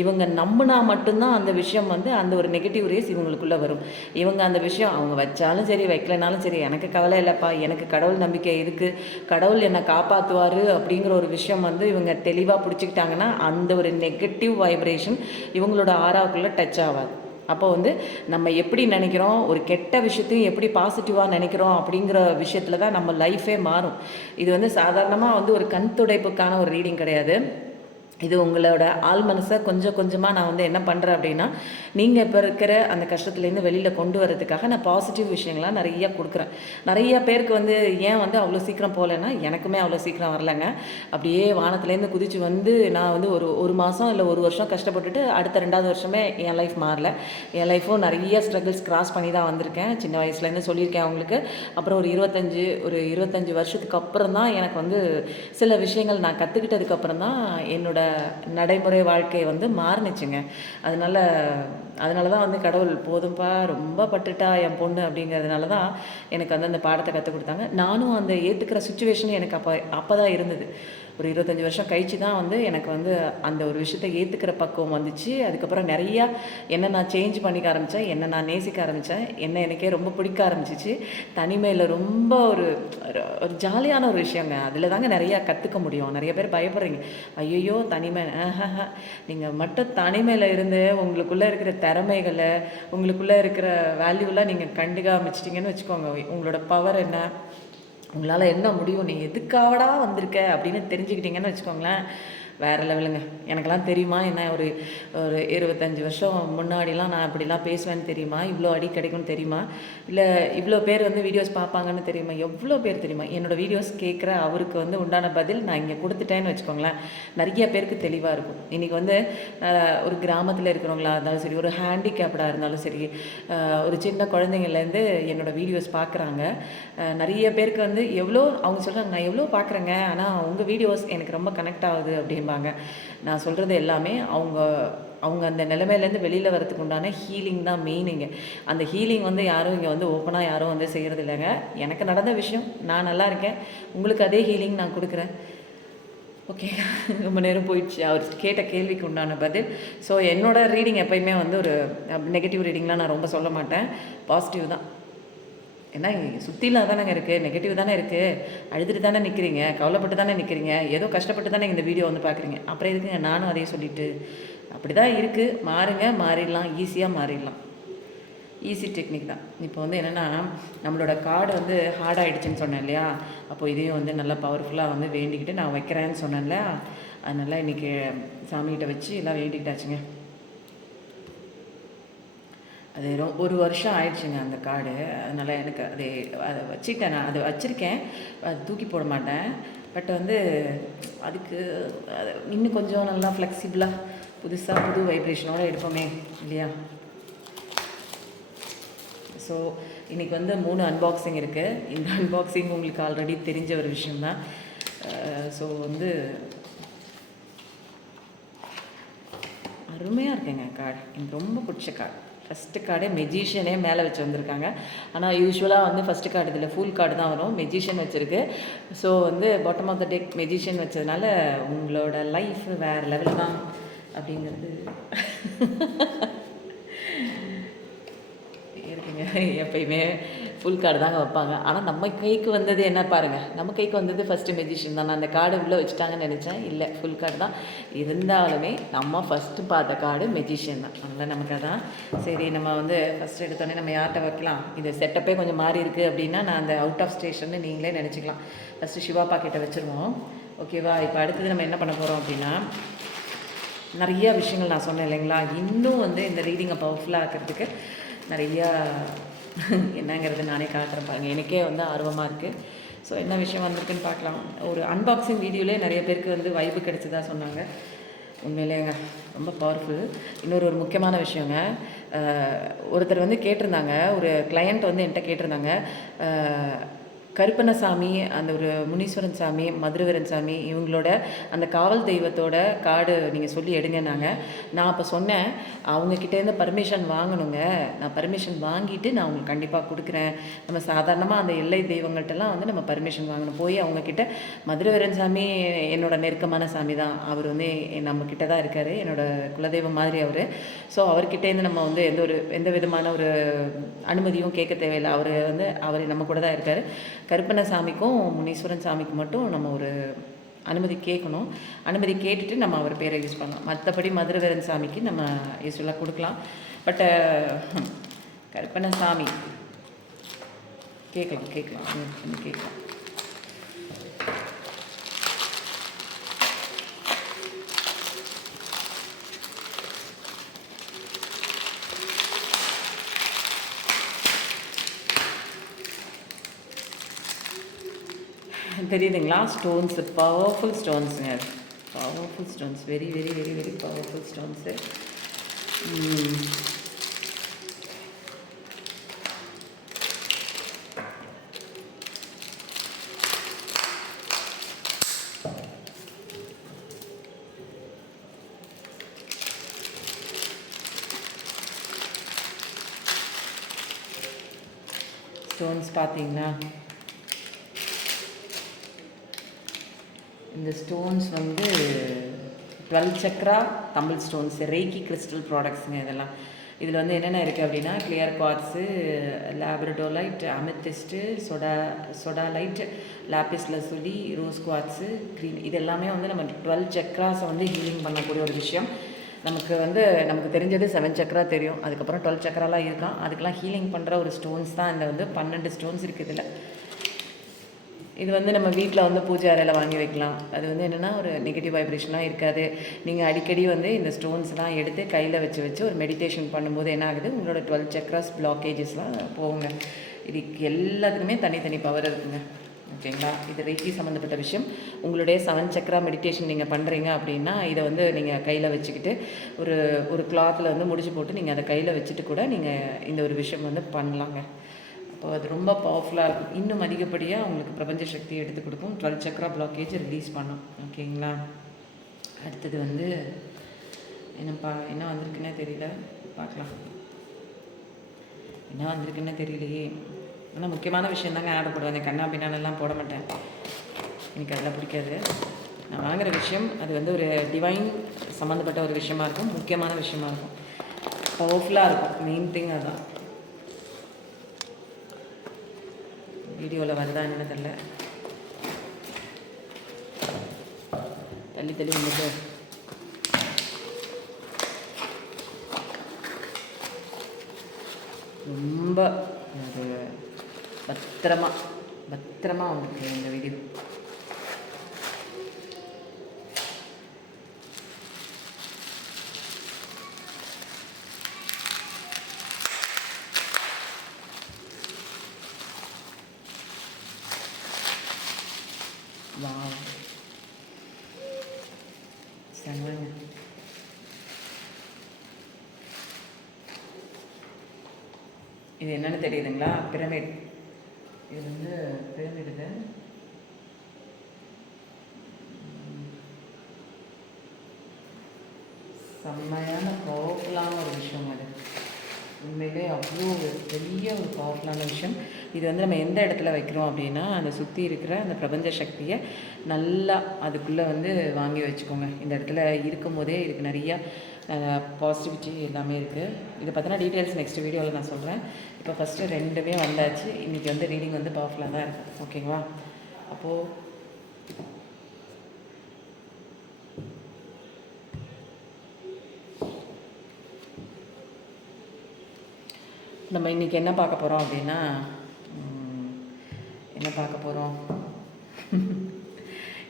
இவங்க நம்பினா மட்டும்தான் அந்த விஷயம் வந்து அந்த ஒரு நெகட்டிவ் ரேஸ் இவங்களுக்குள்ளே வரும். இவங்க அந்த விஷயம் அவங்க வச்சாலும் சரி வைக்கலனாலும் சரி எனக்கு கவலை இல்லைப்பா, எனக்கு கடவுள் நம்பிக்கை இருக்குது, கடவுள் என்னை காப்பாற்றுவார் அப்படிங்கிற ஒரு விஷயம் வந்து இவங்க தெளிவாக பிடிச்சிக்கிட்டாங்கன்னா அந்த ஒரு நெகட்டிவ் வைப்ரேஷன் இவங்களோட ஆறாவுக்குள்ளே டச் ஆகாது. அப்போ வந்து நம்ம எப்படி நினைக்கிறோம், ஒரு கெட்ட விஷயத்தையும் எப்படி பாசிட்டிவாக நினைக்கிறோம் அப்படிங்கிற விஷயத்தில் தான் நம்ம லைஃபே மாறும். இது வந்து சாதாரணமாக வந்து ஒரு கண் துடைப்புக்கான ஒரு ரீடிங் கிடையாது. இது உங்களோட ஆள் மனசை கொஞ்சம் கொஞ்சமாக நான் வந்து என்ன பண்ணுறேன் அப்படின்னா, நீங்கள் இப்போ இருக்கிற அந்த கஷ்டத்துலேருந்து வெளியில் கொண்டு வரதுக்காக நான் பாசிட்டிவ் விஷயங்கள்லாம் நிறையா கொடுக்குறேன். நிறையா பேருக்கு வந்து ஏன் வந்து அவ்வளோ சீக்கிரம் போகலன்னா, எனக்குமே அவ்வளோ சீக்கிரம் வரலைங்க. அப்படியே வானத்துலேருந்து குதித்து வந்து நான் வந்து ஒரு மாதம் இல்லை 1 வருஷம் கஷ்டப்பட்டுட்டு அடுத்த 2வது வருஷமே என் லைஃப் மாறல. என் லைஃப்பும் நிறைய ஸ்ட்ரகிள்ஸ் கிராஸ் பண்ணி தான் வந்திருக்கேன். சின்ன வயசுலேருந்து சொல்லியிருக்கேன் அவங்களுக்கு. அப்புறம் ஒரு 25 வருஷத்துக்கு அப்புறம் தான் எனக்கு வந்து சில விஷயங்கள் நான் கற்றுக்கிட்டதுக்கப்புறம் தான் என்னோட நடைமுறை வாழ்க்கை வந்து மாறுனுச்சுங்க. அதனால் அதனால தான் வந்து கடவுள் போதும்பா ரொம்ப பட்டுட்டா என் பொண்ணு அப்படிங்கிறதுனால தான் எனக்கு வந்து அந்த பாடத்தை கற்றுக் கொடுத்தாங்க. நானும் அந்த ஏற்றுக்கிற சுச்சுவேஷன் எனக்கு அப்போ தான் இருந்தது. ஒரு 25 வருஷம் கழிச்சு தான் வந்து எனக்கு வந்து அந்த ஒரு விஷயத்தை ஏற்றுக்கிற பக்குவம் வந்துச்சு. அதுக்கப்புறம் நிறையா என்னை நான் சேஞ்ச் பண்ணிக்க ஆரம்பித்தேன், என்னை நான் நேசிக்க ஆரம்பித்தேன், என்னை எனக்கே ரொம்ப பிடிக்க ஆரம்பிச்சிச்சு. தனிமையில் ரொம்ப ஒரு ஒரு ஜாலியான ஒரு விஷயங்க. அதில் தாங்க நிறையா கற்றுக்க முடியும். நிறைய பேர் பயப்படுறீங்க, ஐயோ தனிமை. நீங்கள் மட்டும் தனிமையில் இருந்து உங்களுக்குள்ளே இருக்கிற திறமைகளை, உங்களுக்குள்ளே இருக்கிற வேல்யூலாம் நீங்கள் கண்டுக்க ஆரம்பிச்சிட்டிங்கன்னு வச்சுக்கோங்க. உங்களோட பவர் என்ன, உங்களால் என்ன முடியும், நீ எதுக்காகடா வந்திருக்க அப்படின்னு தெரிஞ்சுக்கிட்டீங்கன்னு வச்சுக்கோங்களேன், வேறு லெவலுங்க. எனக்கெல்லாம் தெரியுமா என்ன ஒரு ஒரு 25 வருஷம் முன்னாடிலாம் நான் இப்படிலாம் பேசுவேன்னு தெரியுமா, இவ்வளோ அடி கிடைக்கும்னு தெரியுமா, இல்லை இவ்வளோ பேர் வந்து வீடியோஸ் பார்ப்பாங்கன்னு தெரியுமா, எவ்வளோ பேர் தெரியுமா. என்னோடய வீடியோஸ் கேட்குற அவருக்கு வந்து உண்டான பதில் நான் இங்கே கொடுத்துட்டேன்னு வச்சுக்கோங்களேன், நிறைய பேருக்கு தெளிவாக இருக்கும். இன்றைக்கி வந்து ஒரு கிராமத்தில் இருக்கிறவங்களா இருந்தாலும் சரி, ஒரு ஹேண்டிகேப்டாக இருந்தாலும் சரி, ஒரு சின்ன குழந்தைங்கள்லேருந்து என்னோடய வீடியோஸ் பார்க்குறாங்க. நிறைய பேருக்கு வந்து எவ்வளோ அவங்க சொல்கிறாங்க, நான் எவ்வளோ பார்க்குறேங்க, ஆனால் உங்கள் வீடியோஸ் எனக்கு ரொம்ப கனெக்ட் ஆகுது அப்படிம்பாங்க. நான் சொல்கிறது எல்லாமே அவங்க அந்த நிலைமையிலேருந்து வெளியில் வரதுக்கு உண்டான ஹீலிங் தான் மெயினுங்க. அந்த ஹீலிங் வந்து யாரும் இங்கே வந்து ஓப்பனாக யாரும் வந்து செய்கிறது இல்லைங்க. எனக்கு நடந்த விஷயம், நான் நல்லா இருக்கேன், உங்களுக்கு அதே ஹீலிங் நான் கொடுக்குறேன். ஓகே, ரொம்ப நேரம் போயிடுச்சு. அவர் கேட்ட கேள்விக்கு உண்டான பதில். ஸோ என்னோடய ரீடிங் எப்போயுமே வந்து ஒரு நெகட்டிவ் ரீடிங்லாம் நான் ரொம்ப சொல்ல மாட்டேன், பாசிட்டிவ் தான். ஏன்னா சுற்றிலாம் தானேங்க இருக்குது, நெகட்டிவ் தானே இருக்குது, அழுதுட்டு தானே நிற்கிறீங்க, கவலைப்பட்டு தானே நிற்கிறீங்க, ஏதோ கஷ்டப்பட்டு தானே இந்த வீடியோ வந்து பார்க்குறீங்க, அப்புறம் எதுக்குங்க நானும் அதே சொல்லிவிட்டு. அப்படி தான் இருக்குது, மாறுங்க, மாறிடலாம், ஈஸியாக மாறிடலாம். ஈஸி டெக்னிக் தான். இப்போ வந்து என்னென்னா, நம்மளோட கார்டு வந்து ஹார்டாகிடுச்சின்னு சொன்னேன் இல்லையா, அப்போது இதையும் வந்து நல்லா பவர்ஃபுல்லாக வந்து வேண்டிக்கிட்டு நான் வைக்கிறேன்னு சொன்னேன் இல்லையா, அதனால் இன்றைக்கி சாமிகிட்ட வச்சு எல்லாம் வேண்டிக்கிட்டாச்சுங்க. அது ஒரு வருஷம் ஆயிடுச்சுங்க அந்த கார்டு. அதனால் எனக்கு அதை வச்சுட்டேன், நான் அதை வச்சுருக்கேன், அது தூக்கி போட மாட்டேன். பட் வந்து அதுக்கு இன்னும் கொஞ்சம் நல்லா ஃப்ளெக்சிபிளாக புதுசாக புது வைப்ரேஷனோடு எடுப்போமே இல்லையா. ஸோ இன்றைக்கி வந்து 3 அன்பாக்சிங் இருக்குது. இந்த அன்பாக்சிங் உங்களுக்கு ஆல்ரெடி தெரிஞ்ச ஒரு விஷயம்தான். ஸோ வந்து அருமையாக இருக்குங்க கார்டு, எனக்கு ரொம்ப பிடிச்ச கார்டு. ஃபஸ்ட்டு கார்டே மெஜிஷியனே மேலே வச்சு வந்திருக்காங்க. ஆனால் யூஸ்வலாக வந்து ஃபஸ்ட்டு கார்டு இதில் ஃபுல் கார்டு தான் வரும், மெஜிஷியன் வச்சுருக்கு. ஸோ வந்து bottom of the deck magician வச்சதுனால உங்களோட லைஃப் வேறு லெவல் தான் அப்படிங்கிறது இருக்குங்க. எப்பயுமே ஃபுல் கார்டு தாங்க வைப்பாங்க. ஆனால் நம்ம கைக்கு வந்தது என்ன பாருங்கள், நம்ம கைக்கு வந்தது ஃபஸ்ட்டு மெஜிஷியன் தான். நான் அந்த கார்டு உள்ளே வச்சுட்டாங்கன்னு நினச்சேன், இல்லை ஃபுல் கார்டு தான். இருந்தாலுமே நம்ம ஃபஸ்ட்டு பார்த்த கார்டு மெஜிஷியன் தான். அதனால் நமக்கு அதான் சரி, நம்ம வந்து ஃபஸ்ட்டு எடுத்தோடனே நம்ம யார்கிட்ட வைக்கலாம், இது செட்டப்பே கொஞ்சம் மாறி இருக்குது அப்படின்னா நான் அந்த அவுட் ஆஃப் ஸ்டேஷன்னு நீங்களே நினச்சிக்கலாம். ஃபஸ்ட்டு சிவா பாக்கிட்ட வச்சுருவோம், ஓகேவா. இப்போ அடுத்தது நம்ம என்ன பண்ண போகிறோம் அப்படின்னா, நிறையா விஷயங்கள் நான் சொன்னேன் இல்லைங்களா, இன்னும் வந்து இந்த ரீடிங்கை பவர்ஃபுல்லாக ஆக்கிறதுக்கு நிறையா என்னங்கிறது நானே காட்டுறேன் பாருங்க, எனக்கே வந்து ஆர்வமாக இருக்குது. ஸோ என்ன விஷயம் வந்திருக்குன்னு பார்க்கலாம். ஒரு அன்பாக்சிங் வீடியோவிலே நிறைய பேருக்கு வந்து வைப்பு கிடச்சதா சொன்னாங்க. உண்மையிலேங்க ரொம்ப பவர்ஃபுல். இன்னொரு முக்கியமான விஷயங்க, ஒருத்தர் வந்து கேட்டிருந்தாங்க, ஒரு கிளையண்ட் வந்து என்கிட்ட கேட்டிருந்தாங்க, கருப்பண்ணசாமி, அந்த ஒரு முனீஸ்வரன் சாமி, மதுரவீரன் சாமி, இவங்களோட அந்த காவல் தெய்வத்தோட கார்டு நீங்கள் சொல்லி எடுங்கன்னாங்க. நான் அப்போ சொன்னேன், அவங்கக்கிட்டேருந்து பர்மிஷன் வாங்கணுங்க, நான் பர்மிஷன் வாங்கிட்டு நான் உங்களுக்கு கண்டிப்பாக கொடுக்குறேன். நம்ம சாதாரணமாக அந்த எல்லை தெய்வங்கள்ட்டெல்லாம் வந்து நம்ம பர்மிஷன் வாங்கணும். போய் அவங்கக்கிட்ட, மதுரவீரன் சாமி என்னோட நெருக்கமான சாமி தான், அவர் வந்து நம்மக்கிட்ட தான் இருக்கார், என்னோடய குலதெய்வம் மாதிரி அவர். ஸோ அவர்கிட்டேருந்து நம்ம வந்து எந்த விதமான ஒரு அனுமதியும் கேட்க தேவையில்லை. அவர் நம்ம கூட தான் இருக்கார். கருப்பண்ணசாமிக்கும் முனீஸ்வரன் சாமிக்கு மட்டும் நம்ம ஒரு அனுமதி கேட்கணும். அனுமதி கேட்டுட்டு நம்ம அவர் பேரை யூஸ் பண்ணலாம். மற்றபடி மதுரவீரன் சாமிக்கு நம்ம யூஸ்வலாக கொடுக்கலாம். பட் கருப்பண்ணசாமி கேட்கலாம். தெரியுதுங்களா, ஸ்டோன்ஸ், பவர்ஃபுல் ஸ்டோன்ஸுங்க, powerful stones, very very very very powerful stones. Stones பார்த்தீங்கன்னா, இந்த ஸ்டோன்ஸ் வந்து 12 chakra tumble stones, reiki crystal ப்ராடக்ட்ஸுங்க இதெல்லாம். இதில் வந்து என்னென்ன இருக்குது அப்படின்னா, clear quartz, labradorite, amethyst, sodalite, lapis lazuli, rose quartz, green, இது எல்லாமே வந்து நம்ம 12 சக்ராஸை வந்து ஹீலிங் பண்ணக்கூடிய ஒரு விஷயம். நமக்கு தெரிஞ்சது 7 சக்ரா தெரியும், அதுக்கப்புறம் 12 சக்ராலாம் இருக்கான். அதுக்கெல்லாம் ஹீலிங் பண்ணுற ஒரு ஸ்டோன்ஸ் தான் இந்த வந்து 12 ஸ்டோன்ஸ் இருக்குது இதில். இது வந்து நம்ம வீட்டில் வந்து பூஜை அறையில் வாங்கி வைக்கலாம். அது வந்து என்னென்னா ஒரு நெகட்டிவ் வைப்ரேஷனாக இருக்காது. நீங்கள் அடிக்கடி வந்து இந்த ஸ்டோன்ஸ்லாம் எடுத்து கையில் வச்சு ஒரு மெடிடேஷன் பண்ணும்போது என்ன ஆகுது, உங்களோட 12 சக்ராஸ் பிளாக்கேஜஸ்லாம் போகுங்க. இதுக்கு எல்லாத்துக்குமே தனித்தனி பவர் இருக்குங்க. ஓகேங்களா? இது ரேக்கி சம்மந்தப்பட்ட விஷயம். உங்களுடைய 7 சக்ரா மெடிடேஷன் நீங்கள் பண்ணுறீங்க அப்படின்னா, இதை வந்து நீங்கள் கையில் வச்சுக்கிட்டு ஒரு கிளாத்தில் வந்து முடிச்சு போட்டு நீங்கள் அதை கையில் வச்சுட்டு கூட நீங்கள் இந்த ஒரு விஷயம் வந்து பண்ணலாங்க. அப்போ அது ரொம்ப பவர்ஃபுல்லாக இருக்கும். இன்னும் அதிகப்படியாக உங்களுக்கு பிரபஞ்ச சக்தியை எடுத்து கொடுக்கும். 12 சக்ரா பிளாக்கேஜ் ரிலீஸ் பண்ணும். ஓகேங்களா? அடுத்தது வந்து என்ன வந்திருக்குன்னே தெரியல, பார்க்கலாம். என்ன வந்திருக்குன்னு தெரியலையே. ஆனால் முக்கியமான விஷயம் தாங்க ஆர்டர் போடுவேன். கண்ணா பின்னாலெல்லாம் போட மாட்டேன், எனக்கு அதெல்லாம் பிடிக்காது. நான் வாங்குகிற விஷயம் அது வந்து ஒரு டிவைன் சம்மந்தப்பட்ட ஒரு விஷயமா இருக்கும், முக்கியமான விஷயமா இருக்கும், பவர்ஃபுல்லாக இருக்கும். மெயின் திங் அதுதான். வீடியோவில் வருதா என்ன தெரியல, தள்ளி வந்துட்டு ரொம்ப ஒரு பத்திரமா வந்துருக்கு இந்த வீடியோ. வாவ், செம்மங்க. இது என்னன்னு தெரியுதுங்களா? பிரமிட். இது வந்து பிரமிட். இது செம்மையான பவர்ஃபுல்லான ஒரு விஷயம். அது உண்மையிலே அவ்வளோ பெரிய ஒரு பவர்ஃபுல்லான விஷயம். இது வந்து நம்ம எந்த இடத்துல வைக்கிறோம் அப்படின்னா, அந்த சுற்றி இருக்கிற அந்த பிரபஞ்ச சக்தியை நல்லா அதுக்குள்ளே வந்து வாங்கி வச்சுக்கோங்க. இந்த இடத்துல இருக்கும்போதே இதுக்கு நிறையா பாசிட்டிவிட்டி எல்லாமே இருக்குது. இதை பற்றின டீட்டெயில்ஸ் நெக்ஸ்ட் வீடியோவில் நான் சொல்கிறேன். இப்போ ஃபஸ்ட்டு 2மே வந்தாச்சு. இன்றைக்கி வந்து ரீடிங் வந்து பவர்ஃபுல்லாக தான் இருக்கும். ஓகேங்களா? அப்போது நம்ம இன்றைக்கி என்ன பார்க்க போகிறோம் அப்படின்னா,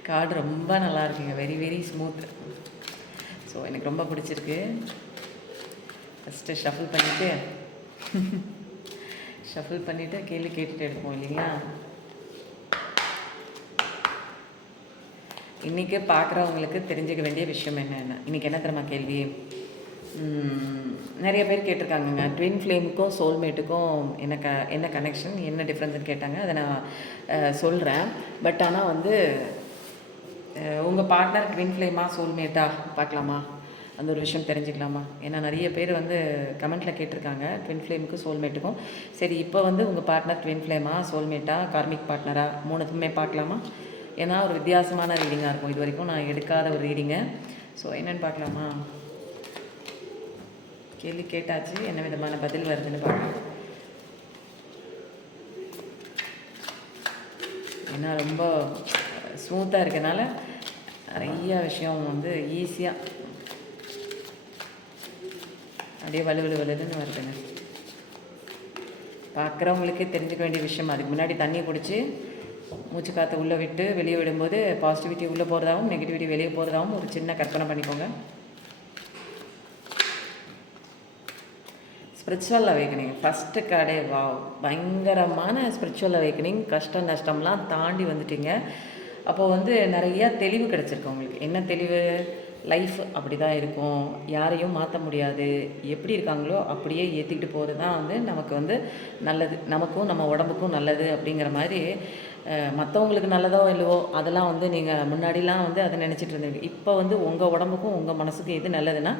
கார்டு ரொம்ப நல்லா இருக்குங்க. Very very smooth. ஸோ எனக்கு ரொம்ப பிடிச்சிருக்கு. ஃபஸ்ட்டு ஷஃபிள் பண்ணிவிட்டு கேள்வி கேட்டுட்டு எடுப்போம் இல்லைங்களா? இன்றைக்கி பார்க்குறவங்களுக்கு தெரிஞ்சுக்க வேண்டிய விஷயம் என்னென்ன, இன்றைக்கி என்ன தெரியுமா கேள்வி? நிறைய பேர் கேட்டிருக்காங்கங்க, ட்வின் ஃப்ளேமுக்கும் சோல்மேட்டுக்கும் என்ன கனெக்ஷன், என்ன டிஃப்ரென்ஸ்னு கேட்டாங்க. அதை நான் சொல்கிறேன். பட் ஆனால் வந்து உங்கள் பார்ட்னர் ட்வின் ஃப்ளேமா சோல்மேட்டா பார்க்கலாமா, அந்த ஒரு விஷயம் தெரிஞ்சுக்கலாமா? ஏன்னா நிறைய பேர் வந்து கமெண்ட்டில் கேட்டிருக்காங்க ட்வின் ஃப்ளேமுக்கும் சோல்மேட்டுக்கும். சரி, இப்போ வந்து உங்கள் பார்ட்னர் ட்வின் ஃப்ளேமா, சோல்மேட்டா, கார்மிக் பார்ட்னரா, 3த்துக்குமே பார்க்கலாமா? ஏன்னா ஒரு வித்தியாசமான ரீடிங்காக இருக்கும். இது வரைக்கும் நான் எடுக்காத ஒரு ரீடிங்கு. ஸோ என்னென்னு பார்க்கலாமா? கேள்வி கேட்டாச்சு, என்ன விதமான பதில் வருதுன்னு பார்க்கலாம். ஏன்னா ரொம்ப ஸ்மூத்தாக இருக்கனால நிறைய விஷயம் வந்து ஈஸியாக அப்படியே வலுன்னு வருதுங்க. பார்க்குறவங்களுக்கே தெரிஞ்சுக்க வேண்டிய விஷயம். அதுக்கு முன்னாடி தண்ணியை பிடிச்சி மூச்சு காற்று உள்ளே விட்டு வெளியே விடும்போது பாசிட்டிவிட்டி உள்ளே போகிறதாகவும் நெகட்டிவிட்டி வெளியே போகிறதாகவும் ஒரு சின்ன கற்பனை பண்ணிக்கோங்க. ஸ்பிரிச்சுவல் அவேக்கனிங் ஃபஸ்ட்டு கார்டே. வாவ், பயங்கரமான ஸ்பிரிச்சுவல் அவேக்கனிங். கஷ்டம் நஷ்டம்லாம் தாண்டி வந்துட்டீங்க. அப்போது வந்து நிறையா தெளிவு கிடச்சிருக்கு உங்களுக்கு. என்ன தெளிவு? லைஃப் அப்படி தான் இருக்கும், யாரையும் மாற்ற முடியாது, எப்படி இருக்காங்களோ அப்படியே ஏற்றிக்கிட்டு போகிறது தான் வந்து நமக்கு வந்து நல்லது, நமக்கும் நம்ம உடம்புக்கும் நல்லது அப்படிங்கிற மாதிரி மற்றவங்களுக்கு நல்லதோ இல்லவோ அதெல்லாம் வந்து நீங்கள் முன்னாடிலாம் வந்து அதை நினச்சிட்டு இருந்தீங்க. இப்போ வந்து உங்கள் உடம்புக்கும் உங்கள் மனசுக்கும் எது நல்லதுன்னா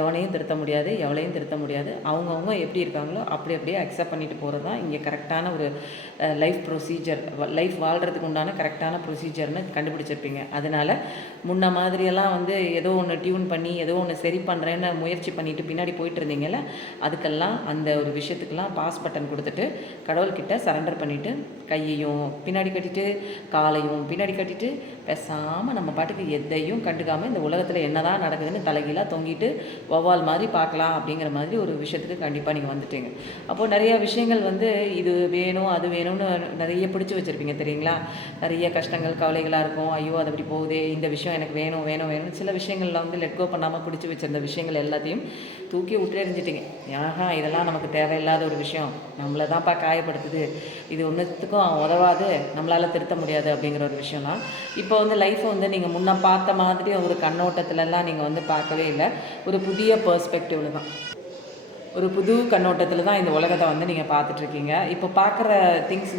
எவனையும் திருத்த முடியாது, எவளையும் திருத்த முடியாது. அவங்கவுங்க எப்படி இருக்காங்களோ அப்படி அப்படியே அக்செப்ட் பண்ணிட்டு போகிறது தான் இங்கே கரெக்டான ஒரு லைஃப் ப்ரொசீஜர். லைஃப் வாழ்கிறதுக்கு உண்டான கரெக்டான ப்ரொசீஜர்னு கண்டுபிடிச்சிருப்பீங்க. அதனால் முன்ன மாதிரியெல்லாம் வந்து ஏதோ ஒன்று டியூன் பண்ணி ஏதோ ஒன்று சரி பண்ணுறேன்னு முயற்சி பண்ணிவிட்டு பின்னாடி போயிட்டு இருந்தீங்கல்ல, அதுக்கெல்லாம் அந்த ஒரு விஷயத்துக்கெல்லாம் பாஸ் பட்டன் கொடுத்துட்டு கடவுள்கிட்ட சரண்டர் பண்ணிவிட்டு கையையும் பின்னாடி கட்டிட்டு காலையும் பின்னாடி கட்டிட்டு பேசாமல் நம்ம பாட்டுக்கு எதையும் கண்டுக்காமல் இந்த உலகத்தில் என்ன தான் நடக்குதுன்னு தலைகீழாக தொங்கிட்டு வௌவால் மாதிரி பார்க்கலாம் அப்படிங்கிற மாதிரி ஒரு விஷயத்துக்கு கண்டிப்பாக நீங்கள் வந்துட்டீங்க. அப்போது நிறையா விஷயங்கள் வந்து இது வேணும் அது வேணும்னு நிறைய பிடிச்சி வச்சுருப்பீங்க தெரியுங்களா. நிறைய கஷ்டங்கள் கவலைகளாக இருக்கும். ஐயோ அது அப்படி போகுதே, இந்த விஷயம் எனக்கு வேணும் வேணும் வேணும்னு சில விஷயங்களில் வந்து லெட் கோ பண்ணாமல் பிடிச்சி வச்சுருந்த விஷயங்கள் எல்லாத்தையும் தூக்கி விட்டு எறிஞ்சிட்டிங்க. இதெல்லாம் நமக்கு தேவையில்லாத ஒரு விஷயம், நம்மளை தான்ப்பா காயப்படுத்துது, இது ஒன்றுத்துக்கும் உதவாது, நம்மளால் திருத்த முடியாது அப்படிங்கிற ஒரு விஷயம்லாம் இப்போ வந்து லைஃப்பை வந்து நீங்கள் முன்ன பார்த்த மாதிரி ஒரு கண்ணோட்டத்திலலாம் நீங்கள் வந்து பார்க்கவே இல்லை. ஒரு புதிய பெர்ஸ்பெக்டிவில் தான், ஒரு புது கண்ணோட்டத்தில் தான் இந்த உலகத்தை வந்து நீங்கள் பார்த்துட்ருக்கீங்க. இப்போ பார்க்குற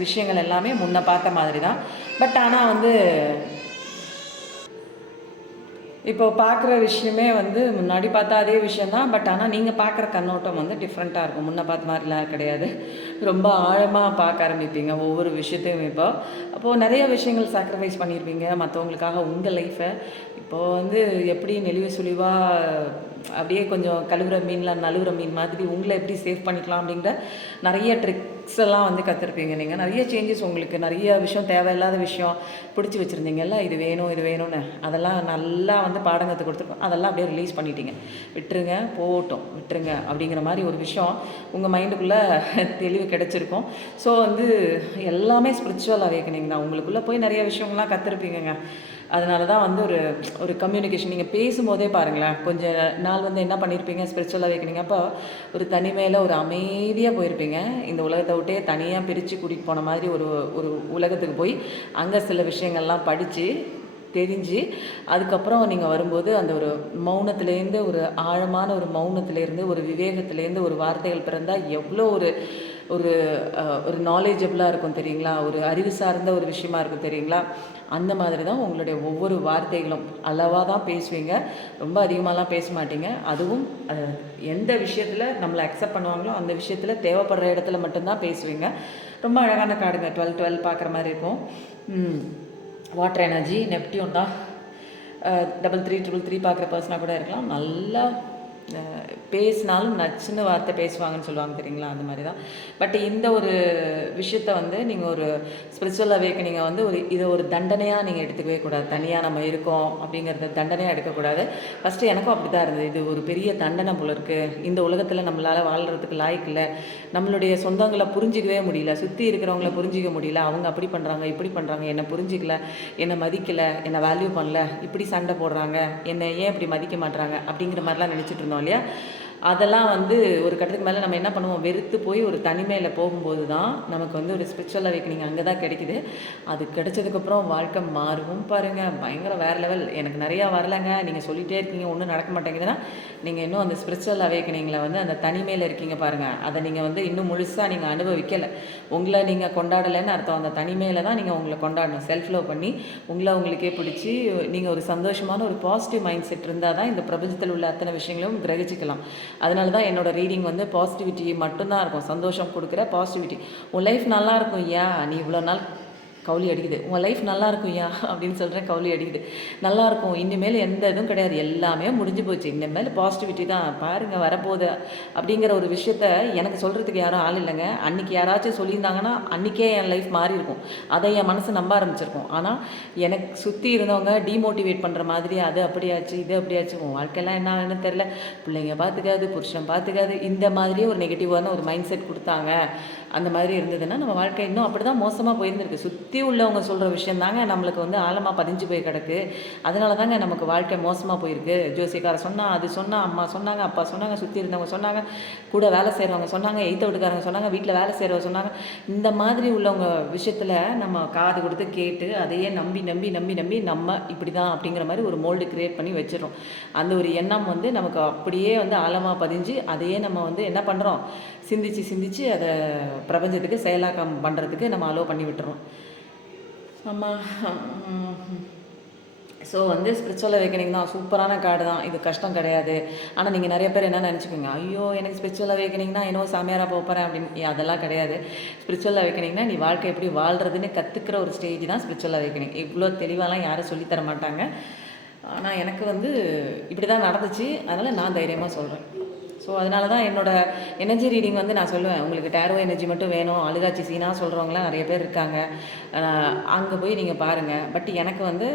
விஷயங்கள் எல்லாமே முன்ன பார்த்த மாதிரி தான். பட் ஆனால் வந்து இப்போ பார்க்குற விஷயமே வந்து முன்னாடி பார்த்தா அதே விஷயந்தான். பட் ஆனால் நீங்கள் பார்க்குற கண்ணோட்டம் வந்து டிஃப்ரெண்ட்டாக இருக்கும். முன்ன பார்த்த மாதிரிலாம் கிடையாது. ரொம்ப ஆழமாக பார்க்க ஆரம்பிப்பீங்க ஒவ்வொரு விஷயத்தையும். அப்போது நிறைய விஷயங்கள் சாக்ரிஃபைஸ் பண்ணியிருப்பீங்க மற்றவங்களுக்காக உங்கள் லைஃப்பை. இப்போது வந்து எப்படி நெளிவு சுழிவாக அப்படியே கொஞ்சம் கழுவுற மீன்லாம் நழுவுற மீன் மாதிரி உங்களை எப்படி சேவ் பண்ணிக்கலாம் அப்படிங்கிற நிறைய ட்ரிக்ஸ் எல்லாம் வந்து கற்றுருப்பீங்க. நீங்கள் நிறைய சேஞ்சஸ், உங்களுக்கு நிறைய விஷயம் தேவையில்லாத விஷயம் பிடிச்சி வச்சுருந்தீங்கல்ல, இது வேணும் இது வேணும்னு, அதெல்லாம் நல்லா வந்து பாடம் கற்றுக் கொடுத்துருக்கோம். அதெல்லாம் அப்படியே ரிலீஸ் பண்ணிட்டீங்க. விட்டுருங்க போகட்டும் விட்டுருங்க அப்படிங்கிற மாதிரி ஒரு விஷயம் உங்கள் மைண்டுக்குள்ளே தெளிவு கிடச்சிருக்கும். ஸோ வந்து எல்லாமே ஸ்பிரிச்சுவல் அவேக்கனிங் தான். உங்களுக்குள்ளே போய் நிறைய விஷயங்கள்லாம் கற்றுருப்பீங்கங்க. அதனால தான் வந்து ஒரு கம்யூனிகேஷன் நீங்கள் பேசும்போதே பாருங்களேன், கொஞ்சம் நாள் வந்து என்ன பண்ணியிருப்பீங்க ஸ்பிரிச்சுவல் அவேக்கனிங் அப்போ ஒரு தனிமையில் ஒரு அமைதியாக போயிருப்பீங்க. இந்த உலகத்தை விட்டே தனியாக பிரித்து கூட்டிகிட்டு போன மாதிரி ஒரு ஒரு உலகத்துக்கு போய் அங்கே சில விஷயங்கள்லாம் படித்து தெரிஞ்சு அதுக்கப்புறம் நீங்கள் வரும்போது அந்த ஒரு மௌனத்துலேருந்து, ஒரு ஆழமான ஒரு மௌனத்துலேருந்து, ஒரு விவேகத்துலேருந்து ஒரு வார்த்தைகள் பிறந்தால் எவ்வளோ ஒரு ஒரு ஒரு நாலேஜபிளாக இருக்கும் தெரியுங்களா, ஒரு அறிவு சார்ந்த ஒரு விஷயமா இருக்கும் தெரியுங்களா. அந்த மாதிரி தான் உங்களுடைய ஒவ்வொரு வார்த்தைகளும் அளவாக தான் பேசுவீங்க, ரொம்ப அதிகமாகலாம் பேச மாட்டீங்க. அதுவும் எந்த விஷயத்தில் நம்மளை அக்செப்ட் பண்ணுவாங்களோ அந்த விஷயத்தில் தேவைப்படுற இடத்துல மட்டும்தான் பேசுவீங்க. ரொம்ப அழகான கார்டுங்க, 12 பார்க்குற மாதிரி இருக்கும். வாட்டர் எனர்ஜி நெப்டியூன் தான். 3333 பார்க்குற பர்சனாக கூட இருக்கலாம். நல்லா பேசினாலும் நச்சுன்னு வார்த்தை பேசுவாங்கன்னு சொல்லுவாங்க தெரியுங்களா, அந்த மாதிரி தான். பட் இந்த ஒரு விஷயத்தை வந்து நீங்கள் ஒரு ஸ்பிரிச்சுவல் அவேக்கனிங்கை வந்து இதை ஒரு தண்டனையாக நீங்கள் எடுத்துக்கவே கூடாது. தனியாக நம்ம இருக்கோம் அப்படிங்கிறத தண்டனையாக எடுக்கக்கூடாது. ஃபஸ்ட்டு எனக்கும் அப்படி தான் இருந்தது. இது ஒரு பெரிய தண்டனை போல இருக்குது, இந்த உலகத்தில் நம்மளால் வாழ்கிறதுக்கு லாய்க்கில்லை, நம்மளுடைய சொந்தங்களை புரிஞ்சிக்கவே முடியல, சுற்றி இருக்கிறவங்கள புரிஞ்சிக்க முடியல, அவங்க அப்படி பண்ணுறாங்க இப்படி பண்ணுறாங்க, என்னை புரிஞ்சிக்கல, என்னை மதிக்கலை, என்னை வேல்யூ பண்ணல, இப்படி சண்டை போடுறாங்க, என்னை ஏன் இப்படி மதிக்க மாட்டுறாங்க அப்படிங்கிற மாதிரிலாம் நினச்சிட்டு இருந்தோம் இல்லையா. அதெல்லாம் வந்து ஒரு கட்டத்துக்கு மேலே நம்ம என்ன பண்ணுவோம், வெறுத்து போய் ஒரு தனிமையில் போகும்போது தான் நமக்கு வந்து ஒரு ஸ்பிரிச்சுவல் அவேக்கனிங் அங்கே தான் கிடைக்குது. அது கிடைச்சதுக்கப்புறம் வாழ்க்கை மாறும் பாருங்கள், பயங்கர வேறு லெவல். எனக்கு நிறையா வரலைங்க, நீங்கள் சொல்லிகிட்டே இருக்கீங்க ஒன்றும் நடக்க மாட்டேங்குதுன்னா நீங்கள் இன்னும் அந்த ஸ்பிரிச்சுவல் அவேக்கனிங்கில் வந்து அந்த தனிமையில் இருக்கீங்க பாருங்கள். அதை நீங்கள் வந்து இன்னும் முழுசாக நீங்கள் அனுபவிக்கலை, உங்களை நீங்கள் கொண்டாடலைன்னு அர்த்தம். அந்த தனிமையில் தான் நீங்கள் உங்களை கொண்டாடணும். செல்ஃப் லவ் பண்ணி உங்களை உங்களுக்கே பிடிச்சி நீங்கள் ஒரு சந்தோஷமான ஒரு பாசிட்டிவ் மைண்ட் செட் இருந்தால் தான் இந்த பிரபஞ்சத்தில் உள்ள அத்தனை விஷயங்களும் கிரகிச்சிக்கலாம். அதனால தான் என்னோடய ரீடிங் வந்து பாசிட்டிவிட்டி மட்டும்தான் இருக்கும், சந்தோஷம் கொடுக்குற பாசிட்டிவிட்டி. உன் லைஃப் நல்லாயிருக்கும் ஐயா, நீ இவ்வளோ நாள் கவுளி அடிக்குது, உங்கள் லைஃப் நல்லாயிருக்கும் ஐயா அப்படின்னு சொல்கிறேன், கவுளி அடிக்குது, நல்லாயிருக்கும், இனிமேல் எந்த இதுவும் கிடையாது, எல்லாமே முடிஞ்சு போச்சு, இனிமேல் பாசிட்டிவிட்டி தான் பாருங்கள் வரப்போகுது அப்படிங்கிற ஒரு விஷயத்த எனக்கு சொல்கிறதுக்கு யாரும் ஆள் இல்லைங்க. அன்றைக்கி யாராச்சும் சொல்லியிருந்தாங்கன்னா அன்றைக்கே என் லைஃப் மாறி இருக்கும், அதை என் மனசு நம்ப ஆரம்பிச்சிருக்கும். ஆனால் எனக்கு சுற்றி இருந்தவங்க டீமோட்டிவேட் பண்ணுற மாதிரி அது அப்படியாச்சு இது அப்படியாச்சு, உன் வாழ்க்கையெல்லாம் என்ன ஆகுன்னு தெரில, பிள்ளைங்க பார்த்துக்காது, புருஷன் பார்த்துக்காது, இந்த மாதிரியே ஒரு நெகட்டிவான ஒரு மைண்ட் செட் கொடுத்தாங்க. அந்த மாதிரி இருந்ததுன்னா நம்ம வாழ்க்கை இன்னும் அப்படி தான் மோசமாக போயிருந்துருக்கு. சுற்றி உள்ளவங்க சொல்கிற விஷயம் தாங்க நம்மளுக்கு வந்து ஆழமாக பதிஞ்சு போய் கிடக்கு. அதனால தாங்க நமக்கு வாழ்க்கை மோசமாக போயிருக்கு. ஜோசியக்கார சொன்னால், அது சொன்னால், அம்மா சொன்னாங்க, அப்பா சொன்னாங்க, சுற்றி இருந்தவங்க சொன்னாங்க, கூட வேலை செய்கிறவங்க சொன்னாங்க, எய்த்த வீட்டுக்காரங்க சொன்னாங்க, வீட்டில் வேலை செய்கிறவங்க சொன்னாங்க. இந்த மாதிரி உள்ளவங்க விஷயத்தில் நம்ம காது கொடுத்து கேட்டு அதையே நம்பி நம்பி நம்பி நம்பி நம்ம இப்படி தான் அப்படிங்கிற மாதிரி ஒரு மோல்டு க்ரியேட் பண்ணி வச்சிடறோம். அந்த ஒரு எண்ணம் வந்து நமக்கு அப்படியே வந்து ஆழமாக பதிஞ்சு அதையே நம்ம வந்து என்ன பண்ணுறோம், சிந்திச்சு சிந்திச்சு அதை பிரபஞ்சத்துக்கு செயலாக்கம் பண்ணுறதுக்கு நம்ம அலோவ் பண்ணி விட்டுறோம். ஆமாம். ஸோ வந்து ஸ்பிரிச்சுவல் அவேக்கனிங் தான், சூப்பரான கார்டு தான், இது கஷ்டம் கிடையாது. ஆனால் நீங்கள் நிறைய பேர் என்ன நினச்சிக்கோங்க, ஐயோ எனக்கு ஸ்பிரிச்சுவல் அவேக்கனிங்னா என்னவோ சாமியாராக போகிறேன் அப்படின்னு. அதெல்லாம் கிடையாது. ஸ்பிரிச்சுவல் அவேக்கனிங்னா நீ வாழ்க்கை எப்படி வாழ்கிறதுன்னு கற்றுக்கிற ஒரு ஸ்டேஜ் தான் ஸ்பிரிச்சுவல் அவேக்கனிங். இவ்வளோ தெளிவாலாம் யாரும் சொல்லித்தர மாட்டாங்க. ஆனால் எனக்கு வந்து இப்படி தான் நடந்துச்சு, அதனால் நான் தைரியமாக சொல்கிறேன். ஸோ அதனால தான் என்னோடய எனர்ஜி ரீடிங் வந்து நான் சொல்லுவேன், உங்களுக்கு டேரோ எனர்ஜி மட்டும் வேணும், அழுகாச்சி சீனாக சொல்கிறவங்களாம் நிறைய பேர் இருக்காங்க, அங்கே போய் நீங்கள் பாருங்கள். பட் எனக்கு வந்து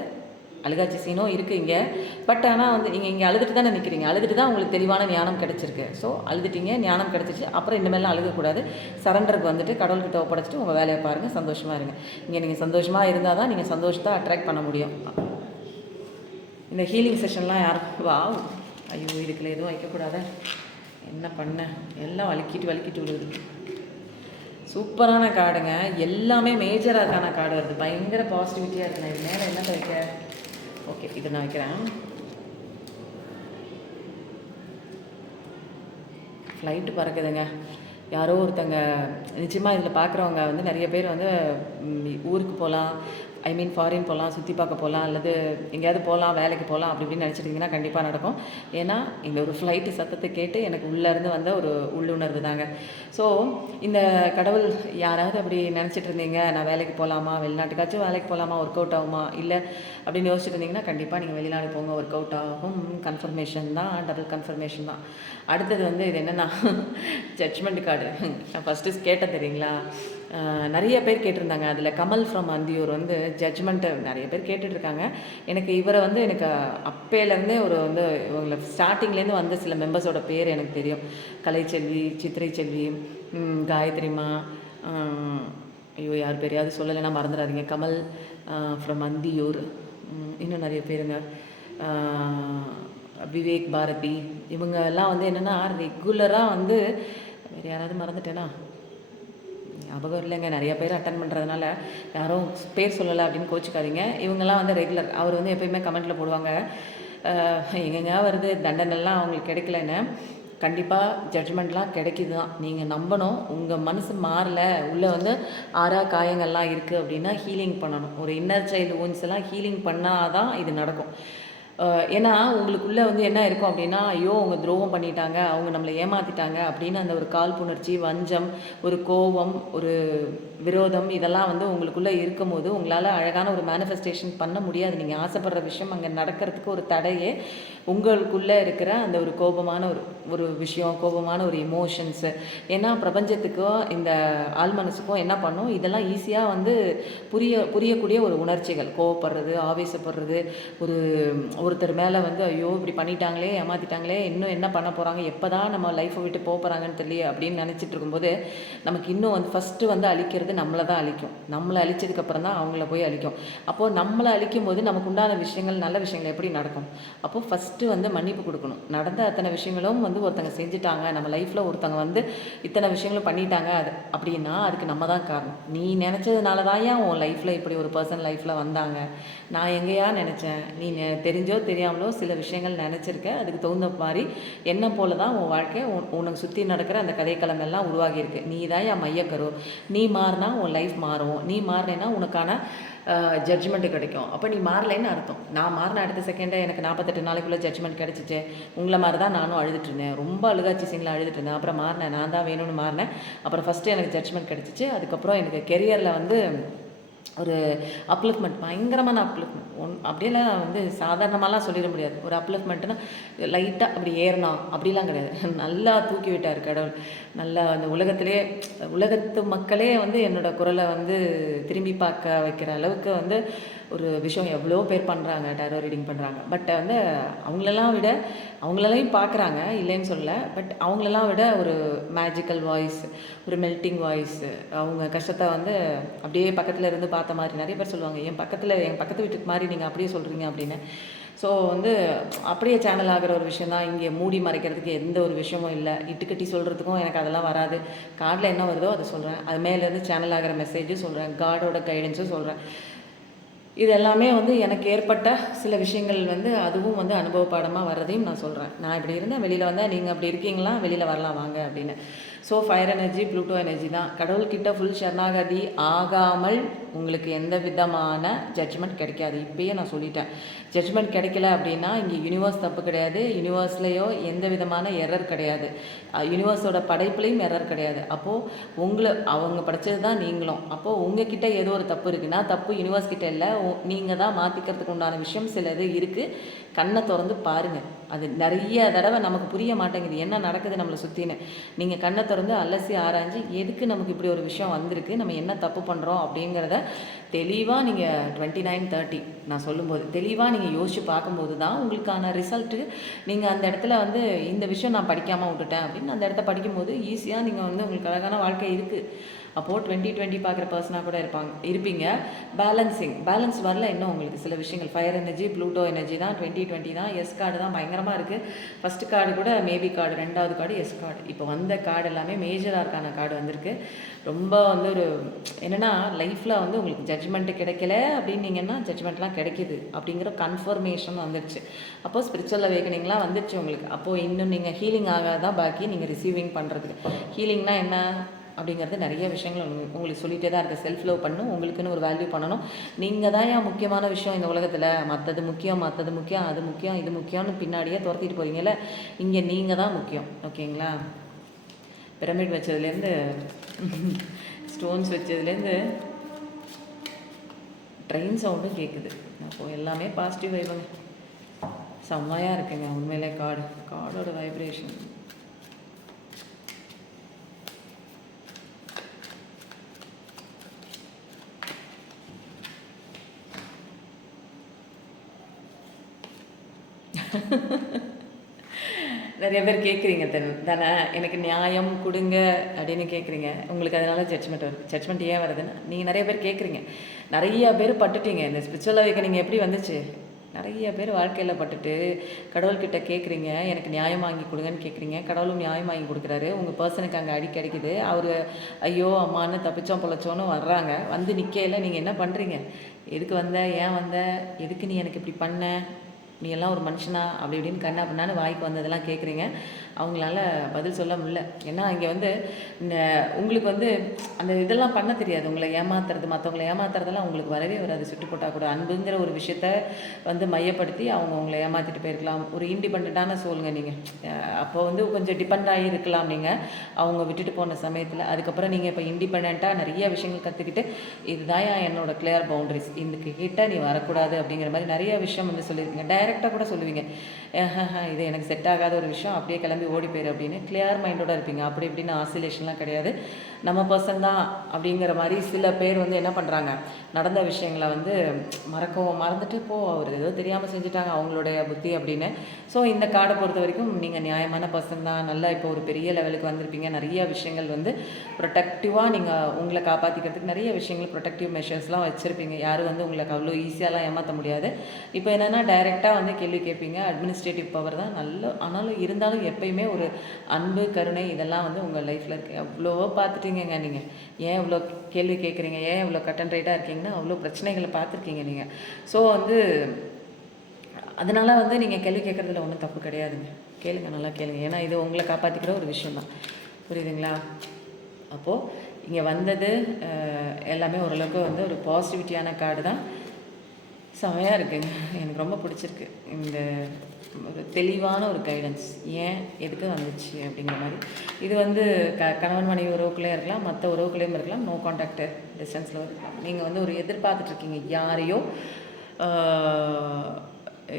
அழுகாச்சி சீனும் இருக்குது இங்கே. பட் ஆனால் வந்து நீங்கள் இங்கே அழுதுட்டு தானே நிற்கிறீங்க, அழுதுட்டு தான் உங்களுக்கு தெளிவான ஞானம் கிடச்சிருக்கு. ஸோ அழுதுட்டீங்க, ஞானம் கிடச்சிச்சு, அப்புறம் இனிமேலாம் அழுகக்கூடாது. சரண்டருக்கு வந்துட்டு கடவுள்கிட்ட ஒப்படைச்சிட்டு உங்கள் வேலையை பாருங்கள், சந்தோஷமாக இருங்க. இங்கே நீங்கள் சந்தோஷமாக இருந்தால் தான் நீங்கள் சந்தோஷத்தை அட்ராக்ட் பண்ண முடியும். இந்த ஹீலிங் செஷன்லாம் யாரும் ஐயோ இதுக்குள்ள எதுவும் வைக்கக்கூடாத, என்ன பண்ண, எல்லாம் வலிக்கிட்டு விழுகுது. சூப்பரான கார்டுங்க, எல்லாமே மேஜராக்கான கார்டு வருது, பயங்கர பாசிட்டிவிட்டியாக இருக்குண்ணா. இது மேலே என்ன வைக்க, ஓகே இதை நான் வைக்கிறேன். ஃப்ளைட்டு பறக்குதுங்க. யாரோ ஒருத்தங்க நிச்சயமாக இதில் பார்க்குறவங்க வந்து நிறைய பேர் வந்து ஊருக்கு போகலாம், ஐ மீன் ஃபாரின் போகலாம், சுற்றி பார்க்க போகலாம், அல்லது எங்கேயாவது போகலாம், வேலைக்கு போகலாம் அப்படி இப்படின்னு நினச்சிட்டிங்கன்னா கண்டிப்பாக நடக்கும். ஏன்னா இந்த ஒரு ஃப்ளைட்டு சத்தத்தை கேட்டு எனக்கு உள்ளேருந்து வந்த ஒரு உள்ளுணர்வு தாங்க. ஸோ இந்த கடவுள் யாராவது அப்படி நினச்சிட்டு இருந்தீங்க, நான் வேலைக்கு போகலாமா, வெளிநாட்டுக்காச்சும் வேலைக்கு போகலாமா, ஒர்க் அவுட் ஆகுமா இல்லை அப்படின்னு யோசிச்சுட்டு இருந்தீங்கன்னா கண்டிப்பாக நீங்கள் வெளிநாடு போங்க, ஒர்க் அவுட் ஆகும். கன்ஃபர்மேஷன் தான், டபுள் கன்ஃபர்மேஷன் தான். அடுத்தது வந்து இது என்னென்னா ஜட்ஜ்மெண்ட் கார்டு. நான் ஃபஸ்ட்டு கேட்டேன் தெரியுங்களா, நிறைய பேர் கேட்டிருந்தாங்க. அதில் கமல் ஃப்ரம் அந்தியூர் வந்து ஜட்ஜ்மெண்ட்டு நிறைய பேர் கேட்டுட்ருக்காங்க. எனக்கு இவரை வந்து எனக்கு அப்பேலேருந்தே ஒரு வந்து இவங்களை ஸ்டார்டிங்லேருந்து வந்த சில மெம்பர்ஸோட பேர் எனக்கு தெரியும். கலைச்செல்வி, சித்திரை செல்வி, காயத்ரிமா, ஐயோ யார் பேரையாவது சொல்லலைன்னா மறந்துடாதீங்க. கமல் ஃப்ரம் அந்தியூர், இன்னும் நிறைய பேருங்க, விவேக் பாரதி, இவங்க எல்லாம் வந்து என்னென்னா ரெகுலராக வந்து, வேறு யாராவது மறந்துட்டேனா ஞாபகம் இல்லைங்க, நிறைய பேர் அட்டன் பண்ணுறதுனால யாரும் பேர் சொல்லலை அப்படின்னு கோச்சிக்காதீங்க. இவங்கெல்லாம் வந்து ரெகுலர், அவர் வந்து எப்போயுமே கமெண்ட்டில் போடுவாங்க, எங்கெங்க வருது தண்டனைலாம் அவங்களுக்கு கிடைக்கலன்னு. கண்டிப்பாக ஜட்ஜ்மெண்ட்லாம் கிடைக்கிது தான், நீங்கள் நம்பணும். உங்கள் மனசு மாறலை, உள்ளே வந்து காயங்கள்லாம் இருக்குது அப்படின்னா ஹீலிங் பண்ணணும். ஒரு இன்னர் சைல்டு ஊன்ஸ் எல்லாம் ஹீலிங் பண்ணால் தான் இது நடக்கும். ஏன்னா உங்களுக்குள்ளே வந்து என்ன இருக்கும் அப்படின்னா, ஐயோ அவங்க துரோகம் பண்ணிட்டாங்க, அவங்க நம்மளை ஏமாற்றிட்டாங்க அப்படின்னு அந்த ஒரு காழ்ப்புணர்ச்சி, வஞ்சம், ஒரு கோபம், ஒரு விரோதம், இதெல்லாம் வந்து உங்களுக்குள்ளே இருக்கும் போது உங்களால் அழகான ஒரு மேனிஃபெஸ்டேஷன் பண்ண முடியாது. நீங்கள் ஆசைப்படுற விஷயம் அங்கே நடக்கிறதுக்கு ஒரு தடையே உங்களுக்குள்ளே இருக்கிற அந்த ஒரு கோபமான ஒரு விஷயம், கோபமான ஒரு எமோஷன்ஸு. ஏன்னா பிரபஞ்சத்துக்கும் இந்த ஆள் மனசுக்கும் என்ன பண்ணும், இதெல்லாம் ஈஸியாக வந்து புரியக்கூடிய ஒரு உணர்ச்சிகள். கோவப்படுறது, ஆவேசப்படுறது, ஒருத்தர் மேலே வந்து ஐயோ இப்படி பண்ணிட்டாங்களே, ஏமாற்றிட்டாங்களே, இன்னும் என்ன பண்ண போகிறாங்க, எப்போ தான் நம்ம லைஃப்பை விட்டு போக போகிறாங்கன்னு தெரியல அப்படின்னு நினச்சிட்டு இருக்கும்போது நமக்கு இன்னும் வந்து ஃபஸ்ட்டு வந்து அழிக்கிறது நம்மளை தான் அழிக்கும். நம்மளை அழிச்சதுக்கப்புறம் தான் அவங்கள போய் அழிக்கும். அப்போது நம்மளை அழிக்கும் போது நமக்கு உண்டான விஷயங்கள், நல்ல விஷயங்கள் எப்படி நடக்கும்? அப்போது ஃபஸ்ட்டு வந்து மன்னிப்பு கொடுக்கணும். நடந்த அத்தனை விஷயங்களும் வந்து ஒருத்தங்க செஞ்சுட்டாங்க, நம்ம லைஃப்பில் ஒருத்தங்க வந்து இத்தனை விஷயங்களும் பண்ணிட்டாங்க அது அப்படின்னா அதுக்கு நம்ம தான் காரணம். நீ நினச்சதுனால தான் ஏன் உன் லைஃப்பில் இப்படி ஒரு பர்சன் லைஃப்பில் வந்தாங்க, நான் எங்கேயா நினச்சேன், நீ தெரிஞ்சோ தெரியாமலோ சில விஷயங்கள் நினச்சிருக்க, அதுக்கு தகுந்த மாதிரி என்ன போல தான் உன் வாழ்க்கை உனக்கு சுற்றி நடக்கிற அந்த கதைக்களங்கள்லாம் உருவாகியிருக்கு. நீ தான் என் மையக்கரு, நீ மாறினா உன் லைஃப் மாறும், நீ மாறினேன்னா உனக்கான ஜட்ஜ்மெண்ட்டு கிடைக்கும். அப்போ நீ மாறலைன்னு அர்த்தம். நான் மாறின அடுத்த செகண்டே எனக்கு 48 நாளைக்குள்ளே ஜட்ஜ்மெண்ட் கிடச்சிச்சு. உங்களை மாதிரி தான் நானும் அழுதுட்டு இருந்தேன், ரொம்ப அழுகாச்சி சீனில் அழுதுட்டு இருந்தேன். அப்புறம் மாறினேன், நான் தான் வேணும்னு மாறினேன். அப்புறம் ஃபஸ்ட்டு எனக்கு ஜட்ஜ்மெண்ட் கிடச்சிச்சு. அதுக்கப்புறம் எனக்கு கெரியரில் வந்து ஒரு அப்லிஃப்ட்மெண்ட், பயங்கரமான அப்லிஃப்ட்மெண்ட். அப்படியெல்லாம் வந்து சாதாரணமாலாம் சொல்லிட முடியாது. ஒரு அப்லிஃப்ட்மெண்ட்னா லைட்டாக அப்படி ஏறணும் அப்படிலாம் கிடையாது. நல்லா தூக்கி விட்டார் கடவுள். நல்லா அந்த உலகத்து மக்களே வந்து என்னோடய குரலை வந்து திரும்பி பார்க்க வைக்கிற அளவுக்கு வந்து ஒரு விஷயம் எவ்வளோ பேர் பண்ணுறாங்க, டேரோ ரீடிங் பண்ணுறாங்க. பட் வந்து அவங்களெல்லாம் பார்க்குறாங்க, இல்லைன்னு சொல்லல. பட் அவங்களெல்லாம் விட ஒரு மேஜிக்கல் வாய்ஸ், ஒரு மெல்ட்டிங் வாய்ஸ், அவங்க கஷ்டத்தை வந்து அப்படியே பக்கத்தில் இருந்து பார்த்த மாதிரி. நிறைய பேர் சொல்லுவாங்க, என் பக்கத்து வீட்டுக்கு மாதிரி நீங்கள் அப்படியே சொல்கிறீங்க அப்படின்னு. ஸோ வந்து அப்படியே சேனல் ஆகிற ஒரு விஷயம் தான். இங்கே மூடி மறைக்கிறதுக்கு எந்த ஒரு விஷயமும் இல்லை. இட்டுக்கட்டி சொல்கிறதுக்கும் எனக்கு அதெல்லாம் வராது. கார்டில் என்ன வருதோ அதை சொல்கிறேன். அது மேலேருந்து சேனல் ஆகிற மெசேஜும் சொல்கிறேன், காடோட கைடன்ஸும் சொல்கிறேன். இது எல்லாமே வந்து எனக்கு ஏற்பட்ட சில விஷயங்கள் வந்து அதுவும் வந்து அனுபவ பாடமாக வர்றதையும் நான் சொல்கிறேன். நான் இப்படி இருந்தேன், வெளியில் வந்தேன், நீங்கள் அப்படி இருக்கீங்களா, வெளியில் வரலாம் வாங்க அப்படின்னு. So fire energy Pluto energy தான். கடவுள்கிட்ட ஃபுல் சரணாகதி ஆகாமல் உங்களுக்கு எந்த விதமான ஜட்ஜ்மெண்ட் கிடைக்காது. இப்பயே நான் சொல்லிட்டேன். ஜட்ஜ்மெண்ட் கிடைக்கல அப்படின்னா இங்கே யூனிவர்ஸ் தப்பு கிடையாது, யூனிவர்ஸ்லேயோ எந்த விதமான எரர் கிடையாது, யூனிவர்ஸோட படைப்புலேயும் எரர் கிடையாது. அப்போது அவங்க படைச்சது தான் நீங்களும். அப்போது உங்ககிட்ட ஏதோ ஒரு தப்பு இருக்குன்னா தப்பு யூனிவர்ஸ் கிட்ட இல்லை, நீங்கள் தான் மாற்றிக்கிறதுக்கு உண்டான விஷயம் சில இது இருக்குது. கண்ணை திறந்து பாருங்கள். அது நிறைய தடவை நமக்கு புரிய மாட்டேங்குது என்ன நடக்குது நம்மளை சுற்றின்னு. நீங்கள் கண்ணை திறந்து அலசி ஆராய்ஞ்சு எதுக்கு நமக்கு இப்படி ஒரு விஷயம் வந்திருக்கு, நம்ம என்ன தப்பு பண்ணுறோம் அப்படிங்கிறத தெளிவாக நீங்கள் 29-30 நான் சொல்லும்போது தெளிவாக நீங்கள் யோசித்து பார்க்கும்போது தான் உங்களுக்கான ரிசல்ட்டு. நீங்கள் அந்த இடத்துல வந்து இந்த விஷயம் நான் படிக்காமல் விட்டுட்டேன் அப்படின்னு அந்த இடத்த படிக்கும்போது ஈஸியாக நீங்கள் வந்து உங்களுக்கு அழகான வாழ்க்கை இருக்குது. அப்போது 2020 பார்க்குற பர்சனாக கூட இருப்பீங்க. பேலன்ஸ் வரல இன்னும் உங்களுக்கு சில விஷயங்கள். ஃபயர் எனர்ஜி ப்ளூட்டோ எனர்ஜி தான் 2020 தான். எஸ் கார்டு தான் பயங்கரமாக இருக்குது. ஃபஸ்ட்டு கார்டு கூட மேபி கார்டு, ரெண்டாவது கார்டு எஸ் கார்டு. இப்போ வந்த கார்டு எல்லாமே மேஜராக இருக்கான கார்டு வந்திருக்கு. ரொம்ப வந்து ஒரு என்னென்னா லைஃப்பில் வந்து உங்களுக்கு ஜட்ஜ்மெண்ட்டு கிடைக்கல அப்படின்னீங்கன்னா ஜட்ஜ்மெண்ட்லாம் கிடைக்கிது அப்படிங்கிற கன்ஃபர்மேஷன் வந்துடுச்சு. அப்போது ஸ்பிரிச்சுவல் அவேக்கனிங்லாம் வந்துடுச்சு உங்களுக்கு. அப்போது இன்னும் நீங்கள் ஹீலிங் ஆகாதான் பாக்கி நீங்கள் ரிசீவிங் பண்ணுறதுக்கு. ஹீலிங்னா என்ன அப்படிங்கிறது நிறைய விஷயங்கள் உங்களுக்கு சொல்லிகிட்டே தான் இருக்குது. செல்ஃப் லவ் பண்ணணும், உங்களுக்குன்னு ஒரு வேல்யூ பண்ணணும். நீங்கள் தான் ஏன் முக்கியமான விஷயம் இந்த உலகத்தில், மற்றது முக்கியம் அது முக்கியம் இது முக்கியம்னு பின்னாடியே துரத்திட்டு போகிறீங்களே, இங்கே நீங்கள் தான் முக்கியம். ஓகேங்களா? பிரமிட் வச்சதுலேருந்து ஸ்டோன்ஸ் வச்சதுலேருந்து ட்ரெயின் சவுண்டும் கேட்குது. அப்போது எல்லாமே பாசிட்டிவ் வைபுங்க. செம்மையாக இருக்குங்க உண்மையிலே. கார்டோட வைப்ரேஷன் நிறைய பேர் கேட்குறீங்க தானே, எனக்கு நியாயம் கொடுங்க அப்படின்னு கேட்குறீங்க. உங்களுக்கு அதனால் ஜட்ஜ்மெண்ட் வருது. ஜட்ஜ்மெண்ட் ஏன் வருதுன்னு நீங்கள் நிறைய பேர் கேட்குறீங்க. நிறைய பேர் பட்டுட்டீங்க. இந்த ஸ்பிரிச்சுவல் அவேக்கனிங் எப்படி வந்துச்சு? நிறைய பேர் வாழ்க்கையில் பட்டுட்டு கடவுள்கிட்ட கேட்குறீங்க, எனக்கு நியாயம் வாங்கி கொடுங்கன்னு கேட்குறீங்க. கடவுளும் நியாயம் வாங்கி கொடுக்குறாரு. உங்கள் பர்சனுக்கு அங்கே அடி கிடைக்குது. அவர் ஐயோ அம்மான்னு தப்பிச்சோம் பொழைச்சோன்னு வர்றாங்க. வந்து நிற்கையில் நீங்கள் என்ன பண்ணுறீங்க? எதுக்கு வந்த, ஏன் வந்த, எதுக்கு நீ எனக்கு இப்படி பண்ண, நீ எல்லாம் ஒரு மனுஷனா அப்படி இப்படின்னு கண்ணா பண்ணான்னு வாய்க்கு வந்ததெல்லாம் கேட்குறீங்க. அவங்களால பதில் சொல்ல முடியல. ஏன்னா இங்கே வந்து இந்த உங்களுக்கு வந்து அந்த இதெல்லாம் பண்ண தெரியாது. உங்களை ஏமாத்துறது, மற்றவங்களை ஏமாத்துறதெல்லாம் உங்களுக்கு வரவே வராது. சுட்டு போட்டால் கூட அன்புங்கிற ஒரு விஷயத்த வந்து மையப்படுத்தி அவங்க உங்களை ஏமாற்றிட்டு போயிருக்கலாம். ஒரு இண்டிபெண்ட்டான சோலுங்க நீங்கள். அப்போ வந்து கொஞ்சம் டிபெண்ட் ஆகி இருக்கலாம் நீங்கள் அவங்க விட்டுட்டு போன சமயத்தில். அதுக்கப்புறம் நீங்கள் இப்போ இண்டிபெண்ட்டாக நிறைய விஷயங்கள் கற்றுக்கிட்டு இதுதான் என்னோட கிளியர் பவுண்டரிஸ், இதுக்கு கிட்ட நீ வரக்கூடாது அப்படிங்கிற மாதிரி நிறைய விஷயம் வந்து சொல்லியிருக்கீங்க. டைரெக்டாக கூட சொல்லுவீங்க, இது எனக்கு செட் ஆகாத ஒரு விஷயம், அப்படியே கிளம்பி ஓடி போயிரு அப்படின்னு. கிளியர் மைண்டோட இருப்பீங்க. அப்படி இப்படின்னு ஆசிலேஷன்லாம் கிடையாது. நம்ம பர்சன் தான் அப்படிங்கிற மாதிரி சில பேர் வந்து என்ன பண்ணுறாங்க, நடந்த விஷயங்களை வந்து மறந்துட்டு அவர் ஏதோ தெரியாமல் செஞ்சுட்டாங்க அவங்களுடைய புத்தி அப்படின்னு. ஸோ இந்த கார்டை பொறுத்த வரைக்கும் நீங்கள் நியாயமான பர்சன் தான். நல்லா இப்போ ஒரு பெரிய லெவலுக்கு வந்திருப்பீங்க. நிறைய விஷயங்கள் வந்து ப்ரொடெக்டிவாக நீங்கள் உங்களை காப்பாற்றிக்கிறதுக்கு நிறைய விஷயங்கள் ப்ரொடெக்டிவ் மெஷர்ஸ்லாம் வச்சுருப்பீங்க. யாரும் வந்து உங்களுக்கு அவ்வளோ ஈஸியாலாம் ஏமாற்ற முடியாது. இப்போ என்னென்னா டைரெக்டாக வந்து கேள்வி கேட்பீங்க. அட்மினிஸ்ட்ரேட்டிவ் பவர் தான் ஆனாலும் இருந்தாலும் எப்பயுமே ஒரு அன்பு, கருணை இதெல்லாம் வந்து உங்கள் லைஃப்பில் இருக்குது. அவ்வளோவோ பார்த்துட்டீங்கங்க நீங்கள். ஏன் இவ்வளோ கேள்வி கேட்குறீங்க, ஏன் இவ்வளோ கட் அண்ட் ரைட்டாக இருக்கீங்கன்னா அவ்வளோ பிரச்சனைகளை பார்த்துருக்கீங்க நீங்கள். ஸோ வந்து அதனால் வந்து நீங்கள் கேள்வி கேட்குறதுல ஒன்றும் தப்பு கிடையாதுங்க. கேளுங்க, நல்லா கேளுங்க. ஏன்னா இது உங்களை காப்பாற்றிக்கிற ஒரு விஷயந்தான். புரியுதுங்களா? அப்போது இங்கே வந்தது எல்லாமே ஓரளவுக்கு வந்து ஒரு பாசிட்டிவிட்டியான கார்டு தான். செமையாக இருக்குங்க. எனக்கு ரொம்ப பிடிச்சிருக்கு இந்த ஒரு தெளிவான ஒரு கைடன்ஸ். ஏன் எதுக்கு வந்துச்சு அப்படிங்கிற மாதிரி. இது வந்து கணவன் மனைவி உறவுக்குள்ளேயும் இருக்கலாம், மற்ற உறவுக்குள்ளேயும் இருக்கலாம், நோ கான்டாக்ட் டிஸ்டன்ஸில் இருக்கலாம். நீங்கள் வந்து ஒரு எதிர்பார்த்துட்ருக்கீங்க, யாரையோ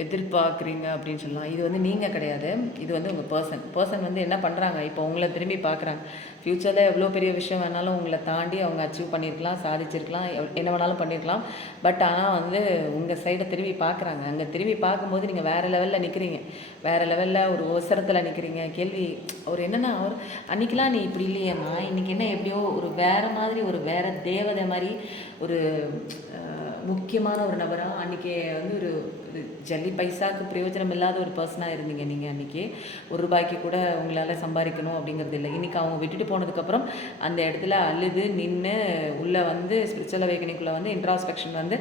எதிர்பார்க்குறீங்க அப்படின்னு சொல்லலாம். இது வந்து நீங்கள் கிடையாது, இது வந்து உங்கள் பர்சன் வந்து என்ன பண்ணுறாங்க, இப்போ உங்களை திரும்பி பார்க்குறாங்க. ஃப்யூச்சரில் எவ்வளோ பெரிய விஷயம் வேணாலும் உங்களை தாண்டி அவங்க அச்சீவ் பண்ணியிருக்கலாம், சாதிச்சிருக்கலாம், என்ன வேணாலும் பண்ணியிருக்கலாம். பட் ஆனால் வந்து உங்கள் சைடை திரும்பி பார்க்குறாங்க. அங்கே திரும்பி பார்க்கும்போது நீங்கள் வேறு லெவலில் நிற்கிறீங்க, வேறு லெவலில் ஒரு அவசரத்தில் நிற்கிறீங்க. கேள்வி ஒரு என்னென்னா, அன்றைக்கெலாம் நீ இப்படி இல்லையே, நான் இன்றைக்கி என்ன எப்படியோ ஒரு வேறு மாதிரி, ஒரு வேறு தேவதை மாதிரி, ஒரு முக்கியமான ஒரு நபராக அன்றைக்கி வந்து ஒரு ஜல்லி பைசாவுக்கு பிரயோஜனம் இல்லாத ஒரு பர்சனாக இருந்தீங்க நீங்கள். அன்றைக்கி ஒரு ரூபாய்க்கு கூட உங்களால் சம்பாதிக்கணும் அப்படிங்கிறது இல்லை. இன்றைக்கி அவங்க விட்டுட்டு போனதுக்கப்புறம் அந்த இடத்துல அழுது நின்று உள்ளே வந்து ஸ்பிரிச்சுவல் அவேக்கனிங்குள்ளே வந்து இன்ட்ராஸ்பெக்ஷன் வந்து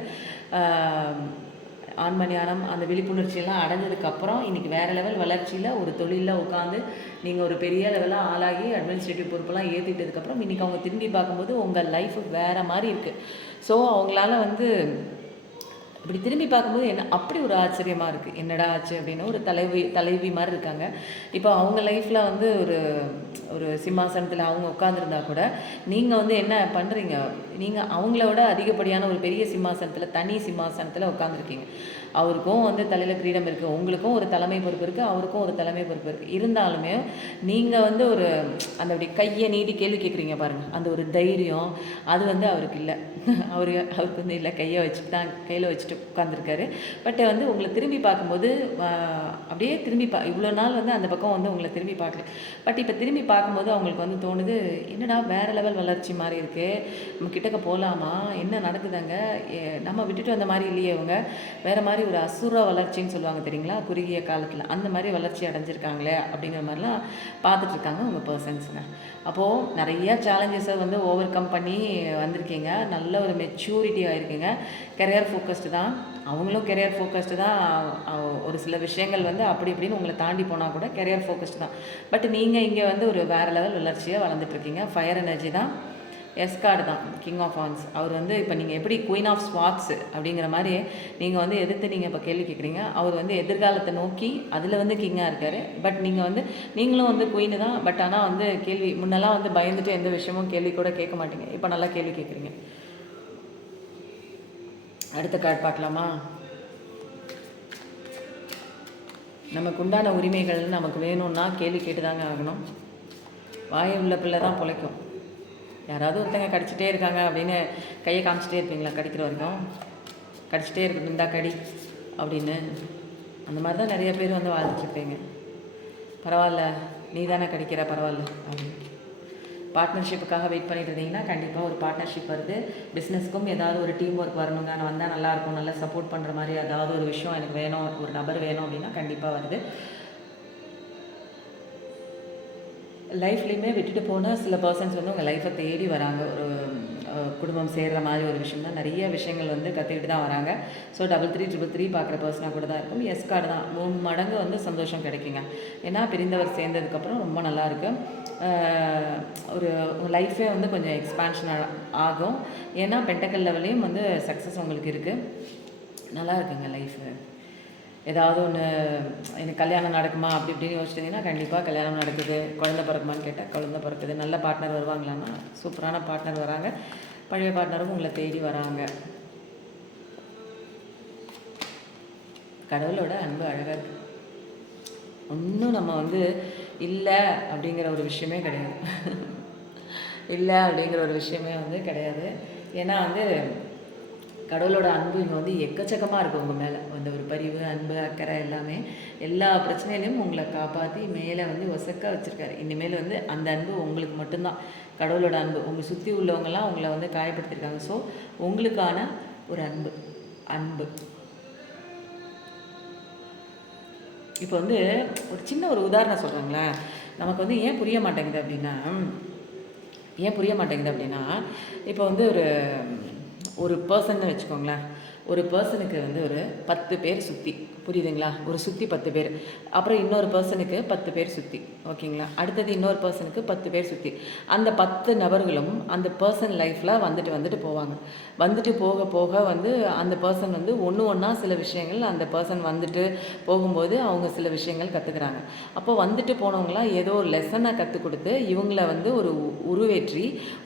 ஆன்ம ஞானம் அந்த விழிப்புணர்ச்சியெல்லாம் அடைஞ்சதுக்கப்புறம் இன்றைக்கி வேறு லெவல் வளர்ச்சியில் ஒரு தொழிலில் உட்காந்து நீங்கள் ஒரு பெரிய லெவலாக ஆளாகி அட்மினிஸ்ட்ரேட்டிவ் பொறுப்பெல்லாம் ஏற்றிட்டதுக்கப்புறம் இன்றைக்கி அவங்க திரும்பி பார்க்கும்போது உங்கள் லைஃப் வேறு மாதிரி இருக்குது. ஸோ அவங்களால வந்து இப்படி திரும்பி பார்க்கும்போது என்ன அப்படி ஒரு ஆச்சரியமாக இருக்குது. என்னடா ஆச்சு அப்படின்னு ஒரு தலைவி மாதிரி இருக்காங்க. இப்போ அவங்க லைஃப்பில் வந்து ஒரு ஒரு சிம்மாசனத்தில் அவங்க உட்காந்துருந்தா கூட நீங்கள் வந்து என்ன பண்ணுறீங்க, நீங்கள் அவங்களோட அதிகப்படியான ஒரு பெரிய சிம்மாசனத்தில் தனி சிம்மாசனத்தில் உட்காந்துருக்கீங்க. அவருக்கும் வந்து தலையில் கிரீடம் இருக்குது, உங்களுக்கும் ஒரு தலைமை பொறுப்பு இருக்குது, அவருக்கும் ஒரு தலைமை பொறுப்பு இருக்குது. இருந்தாலுமே நீங்கள் வந்து ஒரு அந்த அப்படி கையை நீட்டி கேள்வி கேட்குறீங்க பாருங்கள், அந்த ஒரு தைரியம் அது வந்து அவருக்கு இல்லை. அவருக்கு வந்து இல்லை, கையில் வச்சுட்டு உட்காந்துருக்காரு. பட் வந்து உங்களை திரும்பி பார்க்கும்போது அப்படியே திரும்பி இவ்வளோ நாள் வந்து அந்த பக்கம் வந்து உங்களை திரும்பி பார்க்கல. பட் இப்போ திரும்பி பார்க்கும்போது அவங்களுக்கு வந்து தோணுது, என்னடா வேறு லெவல் வளர்ச்சி மாதிரி இருக்குது, நம்ம கிட்டக்க போகலாமா, என்ன நடக்குதாங்க, நம்ம விட்டுட்டு வந்த மாதிரி இல்லையே, இவங்க வேறு மாதிரி ஒரு அசுர வளர்ச்சின்னு சொல்லுவாங்க தெரியுங்களா, குறுகிய காலத்தில் அந்த மாதிரி வளர்ச்சி அடைஞ்சிருக்காங்களே அப்படிங்கிற மாதிரிலாம் பார்த்துட்ருக்காங்க உங்கள் பர்சன்ஸுங்க. அப்போது நிறையா சேலஞ்சஸை வந்து ஓவர் கம் பண்ணி வந்திருக்கீங்க. நல்ல ஒரு மெச்சூரிட்டி ஆகிருக்கீங்க. கெரியர் ஃபோக்கஸ்டு தான், அவங்களும் கெரியர் ஃபோக்கஸ்டு தான். ஒரு சில விஷயங்கள் வந்து அப்படி இப்படின்னு உங்களை தாண்டி போனால் கூட கெரியர் ஃபோக்கஸ்டு தான். பட் நீங்கள் இங்கே வந்து ஒரு வேறு லெவல் வளர்ச்சியாக வளர்ந்துட்டுருக்கீங்க. ஃபயர் எனர்ஜி தான், எஸ்கார்டு தான், கிங் ஆஃப் வான்ஸ். அவர் வந்து இப்போ நீங்கள் எப்படி குயின் ஆஃப் ஸ்வாட்ஸ் அப்படிங்கிற மாதிரி நீங்கள் வந்து எதிர்த்து நீங்கள் இப்போ கேள்வி கேட்குறீங்க. அவர் வந்து எதிர்காலத்தை நோக்கி அதில் வந்து கிங்காக இருக்கார். பட் நீங்கள் வந்து நீங்களும் வந்து குயின்னு தான். பட் ஆனால் வந்து கேள்வி முன்னெல்லாம் வந்து பயந்துட்டு எந்த விஷயமும் கேள்வி கூட கேட்க மாட்டீங்க. இப்போ நல்லா கேள்வி கேட்குறீங்க. அடுத்த கார்டு பார்க்கலாமா? நமக்கு உண்டான உரிமைகள் நமக்கு வேணும்னா கேள்வி கேட்டு தாங்க ஆகணும். வாயை உள்ள பிள்ளை தான் பிழைக்கும். யாராவது ஒருத்தங்க கடிச்சிட்டே இருக்காங்க அப்படின்னு கையை காமிச்சிட்டே இருப்பீங்களா? கடிக்கிற வரைக்கும் கடிச்சிட்டே இருக்கு, இந்தா கடி அப்படின்னு. அந்த மாதிரி தான் நிறைய பேர் வந்து வாழ்ந்துட்டுருப்பீங்க. பரவாயில்ல, நீ தானே கடிக்கிற, பரவாயில்ல அப்படின்னு. பார்ட்னர்ஷிப்புக்காக வெயிட் பண்ணிட்டு இருந்தீங்கன்னா கண்டிப்பாக ஒரு பார்ட்னர்ஷிப் வருது. பிஸ்னஸ்க்கும் ஏதாவது ஒரு டீம் ஒர்க் வரணுங்க, நான் வந்தால் நல்லாயிருக்கும், நல்லா சப்போர்ட் பண்ணுற மாதிரி ஏதாவது ஒரு விஷயம் எனக்கு வேணும், ஒரு நபர் வேணும் அப்படின்னா கண்டிப்பாக வருது. லைஃப்லேயுமே விட்டுட்டு போன சில பர்சன்ஸ் வந்து உங்கள் லைஃப்பை தேடி வராங்க. ஒரு குடும்பம் சேர்கிற மாதிரி ஒரு விஷயம் தான். நிறைய விஷயங்கள் வந்து கற்றுக்கிட்டு தான் வராங்க. ஸோ 3333 பார்க்குற பர்சனாக கூட தான் இருக்கும். எஸ் கார்டு தான். 3 மடங்கு வந்து சந்தோஷம் கிடைக்குங்க. ஏன்னா பிரிந்தவர் சேர்ந்ததுக்கப்புறம் ரொம்ப நல்லாயிருக்கு. ஒரு லைஃபே வந்து கொஞ்சம் எக்ஸ்பான்ஷன் ஆகும். ஏன்னா பென்டக்கல் லெவல்லையும் வந்து சக்ஸஸ் உங்களுக்கு இருக்குது. நல்லா இருக்குங்க லைஃபு. ஏதாவது ஒன்று எனக்கு கல்யாணம் நடக்குமா அப்படி இப்படின்னு யோசிச்சிட்டிங்கன்னா கண்டிப்பாக கல்யாணம் நடக்குது. குழந்தை பிறக்குமான்னு கேட்டால் குழந்தை பிறக்குது. நல்ல பார்ட்னர் வருவாங்களான்னா சூப்பரான பார்ட்னர் வராங்க. பழைய பார்ட்னரும் உங்களை தேடி வராங்க. கடவுளோட அன்பு அழகாக இருக்குது. ஒன்றும் நம்ம வந்து இல்லை அப்படிங்கிற ஒரு விஷயமே கிடையாது. இல்லை அப்படிங்கிற ஒரு விஷயமே வந்து கிடையாது. ஏன்னா வந்து கடவுளோட அன்பு இங்கே வந்து எக்கச்சக்கமாக இருக்குது உங்கள் மேலே. அந்த ஒரு பரிவு, அன்பு, அக்கறை எல்லாமே எல்லா பிரச்சனையிலையும் உங்களை காப்பாற்றி மேலே வந்து ஒசக்க வச்சுருக்காரு. இனிமேல் வந்து அந்த அன்பு உங்களுக்கு மட்டும்தான். கடவுளோட அன்பு உங்களை சுற்றி உள்ளவங்கெல்லாம் உங்களை வந்து காயப்படுத்தியிருக்காங்க. ஸோ உங்களுக்கான ஒரு அன்பு இப்போ வந்து ஒரு சின்ன ஒரு உதாரணம் சொல்கிறாங்களேன். நமக்கு வந்து ஏன் புரிய மாட்டேங்குது அப்படின்னா இப்போ வந்து ஒரு பர்சன்னு வச்சுக்கோங்களேன். ஒரு பர்சனுக்கு வந்து ஒரு 10 பேர் சுற்றி, புரியுதுங்களா? ஒரு சுற்றி 10 பேர். அப்புறம் இன்னொரு பர்சனுக்கு 10 பேர் சுற்றி, ஓகேங்களா? அடுத்தது இன்னொரு பர்சனுக்கு 10 பேர் சுற்றி. அந்த 10 நபர்களும் அந்த பர்சன் லைஃப்பில் வந்துட்டு போவாங்க. வந்துட்டு போக வந்து அந்த பர்சன் வந்து ஒன்றா சில விஷயங்கள் அந்த பர்சன் வந்துட்டு போகும்போது அவங்க சில விஷயங்கள் கற்றுக்குறாங்க. அப்போ வந்துட்டு போனவங்களாம் ஏதோ ஒரு லெசனை கற்றுக் கொடுத்து இவங்கள வந்து